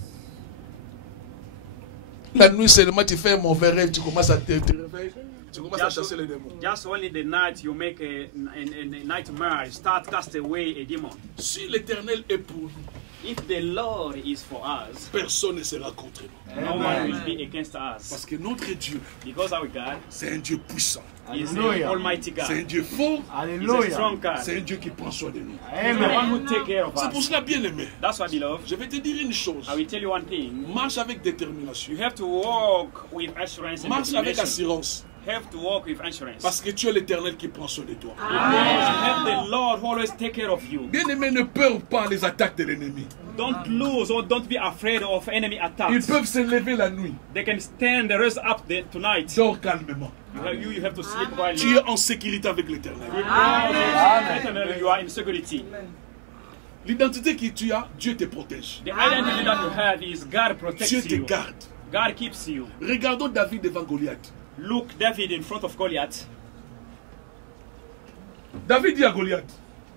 La nuit seulement tu fais un mauvais rêve, tu commences à te réveiller, tu commences à chasser les démons. Just only the night you make a nightmare, start cast away a demon. Si l'Éternel est pour nous, If the Lord is for us, personne ne sera contre nous. no one will be against Parce us. que notre Dieu, Because our God c'est un Dieu puissant. is an Almighty C'est un God. Dieu fort. He's a strong God. C'est un Dieu qui prend soin de nous. He's the one who take care of C'est pour us. cela, bien aimé, That's why, beloved, je vais te dire une chose. I will tell you one thing. Marche avec détermination. You have to walk with assurance and Marche avec determination. assurance. You have to walk with assurance. Parce que tu es l'Éternel qui prend soin de toi. Because you have the Lord who always take care of you. Bien aimé, ne peur pas les attaques de l'ennemi. Don't lose or don't be afraid of enemy Ils attacks. peuvent se lever la nuit. They can stand the rest up there tonight. Dors calmement. You have to sleep quietly. Tu es en sécurité avec l'Éternel. Because you are in security. L'identité que tu as, Dieu te protège. The identity that you have is God protects Dieu te you. garde. God keeps you. Regardons David devant Goliath. Look, David in front of Goliath. David dit à Goliath,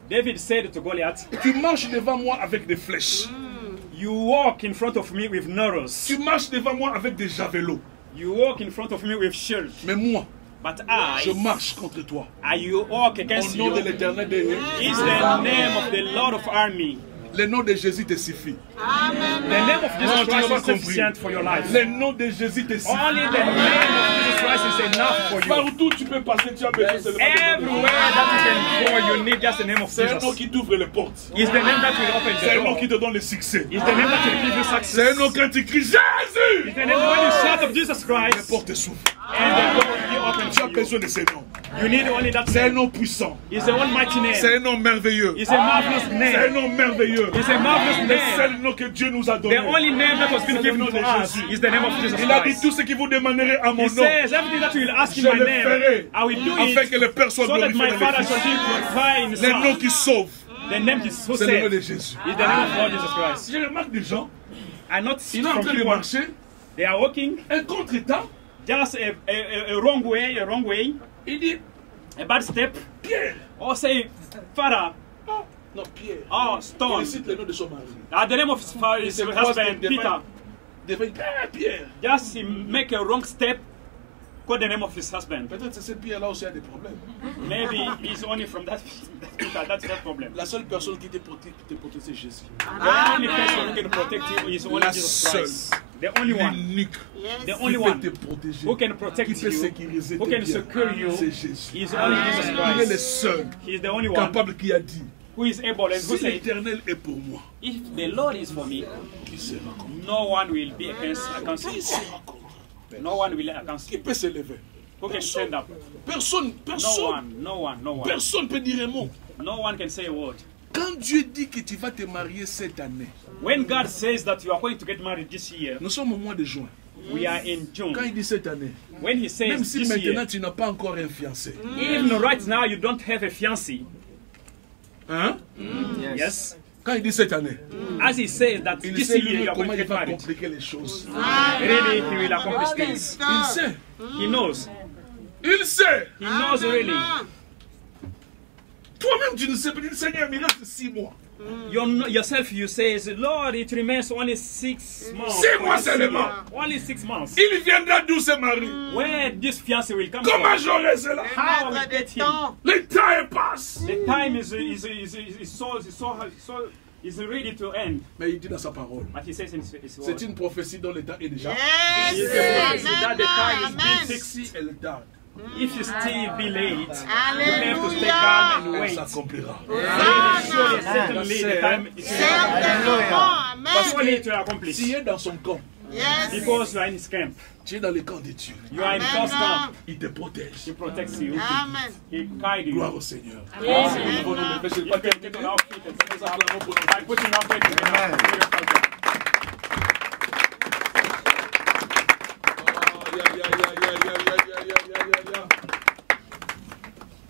David said to Goliath, tu marches devant moi avec des flèches. you walk in front of me with arrows. Tu marches devant moi avec des javelots. You walk in front of me with shield. Mais moi, But je marche contre toi. I walk Au against nom you. de l'Éternel des Is the name of the Lord of army. Le nom de Jésus te suffit. The name of Non, Jesus tu n'as Christ pas is compris. sufficient for your life. Le nom de Jésus te suffit. Only the name of Jesus Christ is enough for you. Partout où tu peux passer, tu as besoin seulement de nom. Everywhere that you can go, you need just the name of C'est un nom Jesus. qui t'ouvre les portes. Is the name that will open C'est the un nom door. qui te donne le succès. Is the name that will give you C'est success. un nom quand tu cries Is Jésus, the name when you shout of Jesus les Christ portes s'ouvrent. and the door will be open Tu as to you. besoin de ce nom. You need only that C'est un name. nom puissant. It's a almighty C'est name. un nom merveilleux. It's a marvelous C'est un name. nom merveilleux. It's a marvelous Le name. seul nom que Dieu nous a donné. The only name that was been C'est le given nom to de us Jésus. is the name of Jesus Il a dit Christ. tout ce que vous demanderez à mon He nom, says everything that you will ask in je my le name, ferai, I will do afin que it le Père soit so that glorifié my dans Father les shall be glorified in the Le nom Son. qui sauve, The name is so c'est le nom de saved. Jésus. Is the name of Lord Jesus Christ. Je remarque des gens, I not ils sont en from train de people. marcher, They are walking un contre-état, just a wrong way, il dit, a bad step, Pierre. or say, Father, Ah, non, Pierre. oh, Il stone. cite le nom de son mari. At the name of his, father, his Il se croise husband, devant- Peter, devant Pierre. just he make a wrong step, call the name of his husband. Peut-être c'est ce Pierre-là aussi a des problèmes. Maybe he's only from that Peter, that's the problem. La seule personne qui te protège, c'est Jésus. The only person who can protect you is only La Jesus seule, Christ. The only one l'unique The qui only peut one te protéger, who can qui protect peut you, sécuriser who tes can biens, secure you, c'est Jésus. is only Jesus Il est le Christ. seul He is the only one capable qui a dit, who is able and who si said, l'Éternel est pour moi, if the Lord is for me, qui sera contre moi? no one will be against Qui you. sera contre moi? No one will against Qui you. peut se lever? Who can stand up? Personne, No personne, one, no one, no one. personne peut dire un mot. No one can say a word. Quand Dieu dit que tu vas te marier cette année, When God says that you are going to get married this year, nous sommes au mois de juin. we are in June. Quand il dit cette année, When he says même si this maintenant year, tu n'as pas encore un fiancé, even right now you don't have a fiancé. hein? Yes. Quand il dit cette année, As he says that il this sait year lui you are going comment to il get va married. compliquer les choses. Really, he will accomplish things. Il sait. He knows. Il sait. He knows really. Toi-même, tu ne sais pas. Seigneur, il reste 6 mois. Yourself, you say, Lord, it remains only 6 months. 6 mois seulement. Only 6 months. Il viendra d'où ce mari? Where this fiancé will come Comment from? j'aurai cela? How I will get him? Le temps passe. The time is ready to end. Mais il dit dans sa parole. But he says in his word. C'est une prophétie dont le temps est déjà. He says that the time is being fixed. Si elle tarde, If you still be late, you have to stay calm and elle wait. s'accomplira. Really, surely, certainly, the time is surely to accomplish. Tu es dans son camp. Because you are in his camp. Tu es dans le camp de Dieu. You are in God's camp. Il te protège. He protects you. He guides you. Gloire au Seigneur. If you can get on our feet and say, by putting our faith together.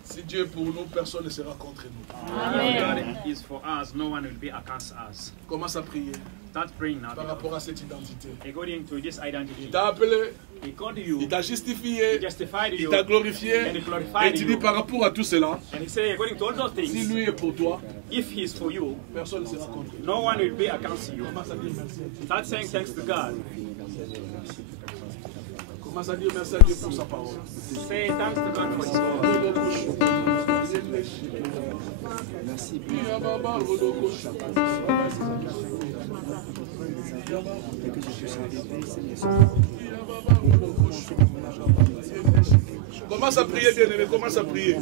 Si Dieu est pour nous, personne ne sera contre nous. God is for us, no one will be against us. Commence à prier Start praying now. par rapport à cette identité. According to this identity, Il t'a appelé, He called you, il t'a justifié, He justified il you, t'a glorifié. and He Et glorified tu dis you. par rapport à tout cela, And He said, according to all those si things, lui est pour toi, if He is for you, personne ne sera contre lui. no one will be against you. Commence à dire merci. Start saying thanks to God. Commence à dire merci à Dieu pour sa parole. Say thanks to God for His word. Merci. Commence à prier, bien-aimé, commence à prier.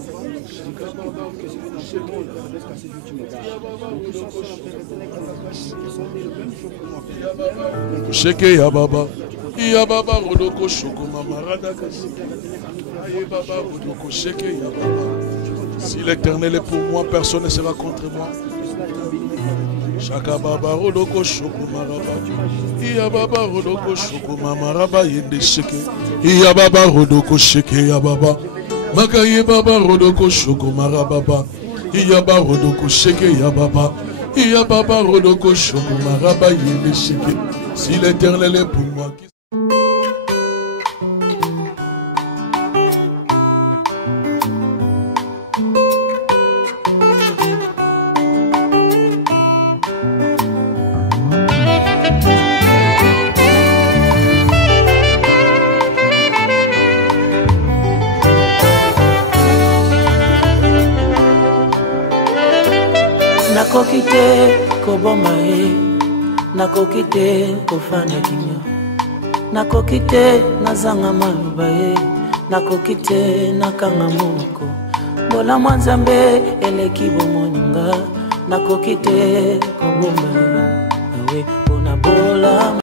Sheke ya baba, ya baba rodoko shoko mamarada kasi. Aye baba rodoko sheke ya baba. Si l'Éternel est pour moi, personne ne sera contre moi. Shaka baba rodoko shoko maraba. Ya baba rodoko shoko mamaraba yende sheke. Ya baba rodoko sheke ya baba. Makaye baba rodoko shoko marababa. Ya baba rodoko sheke ya baba. Ya baba rodoko shoko maraba yende sheke. Si l'Éternel est pour moi. Nakoki te koboma ye, nakoki te kofanda kinyo, nakoki te nazanga maloba ye, nakoki te nakanga moko. Mbola mwa Nzambe eleki bomoninga, nakoki te koboma ye, awe pona bola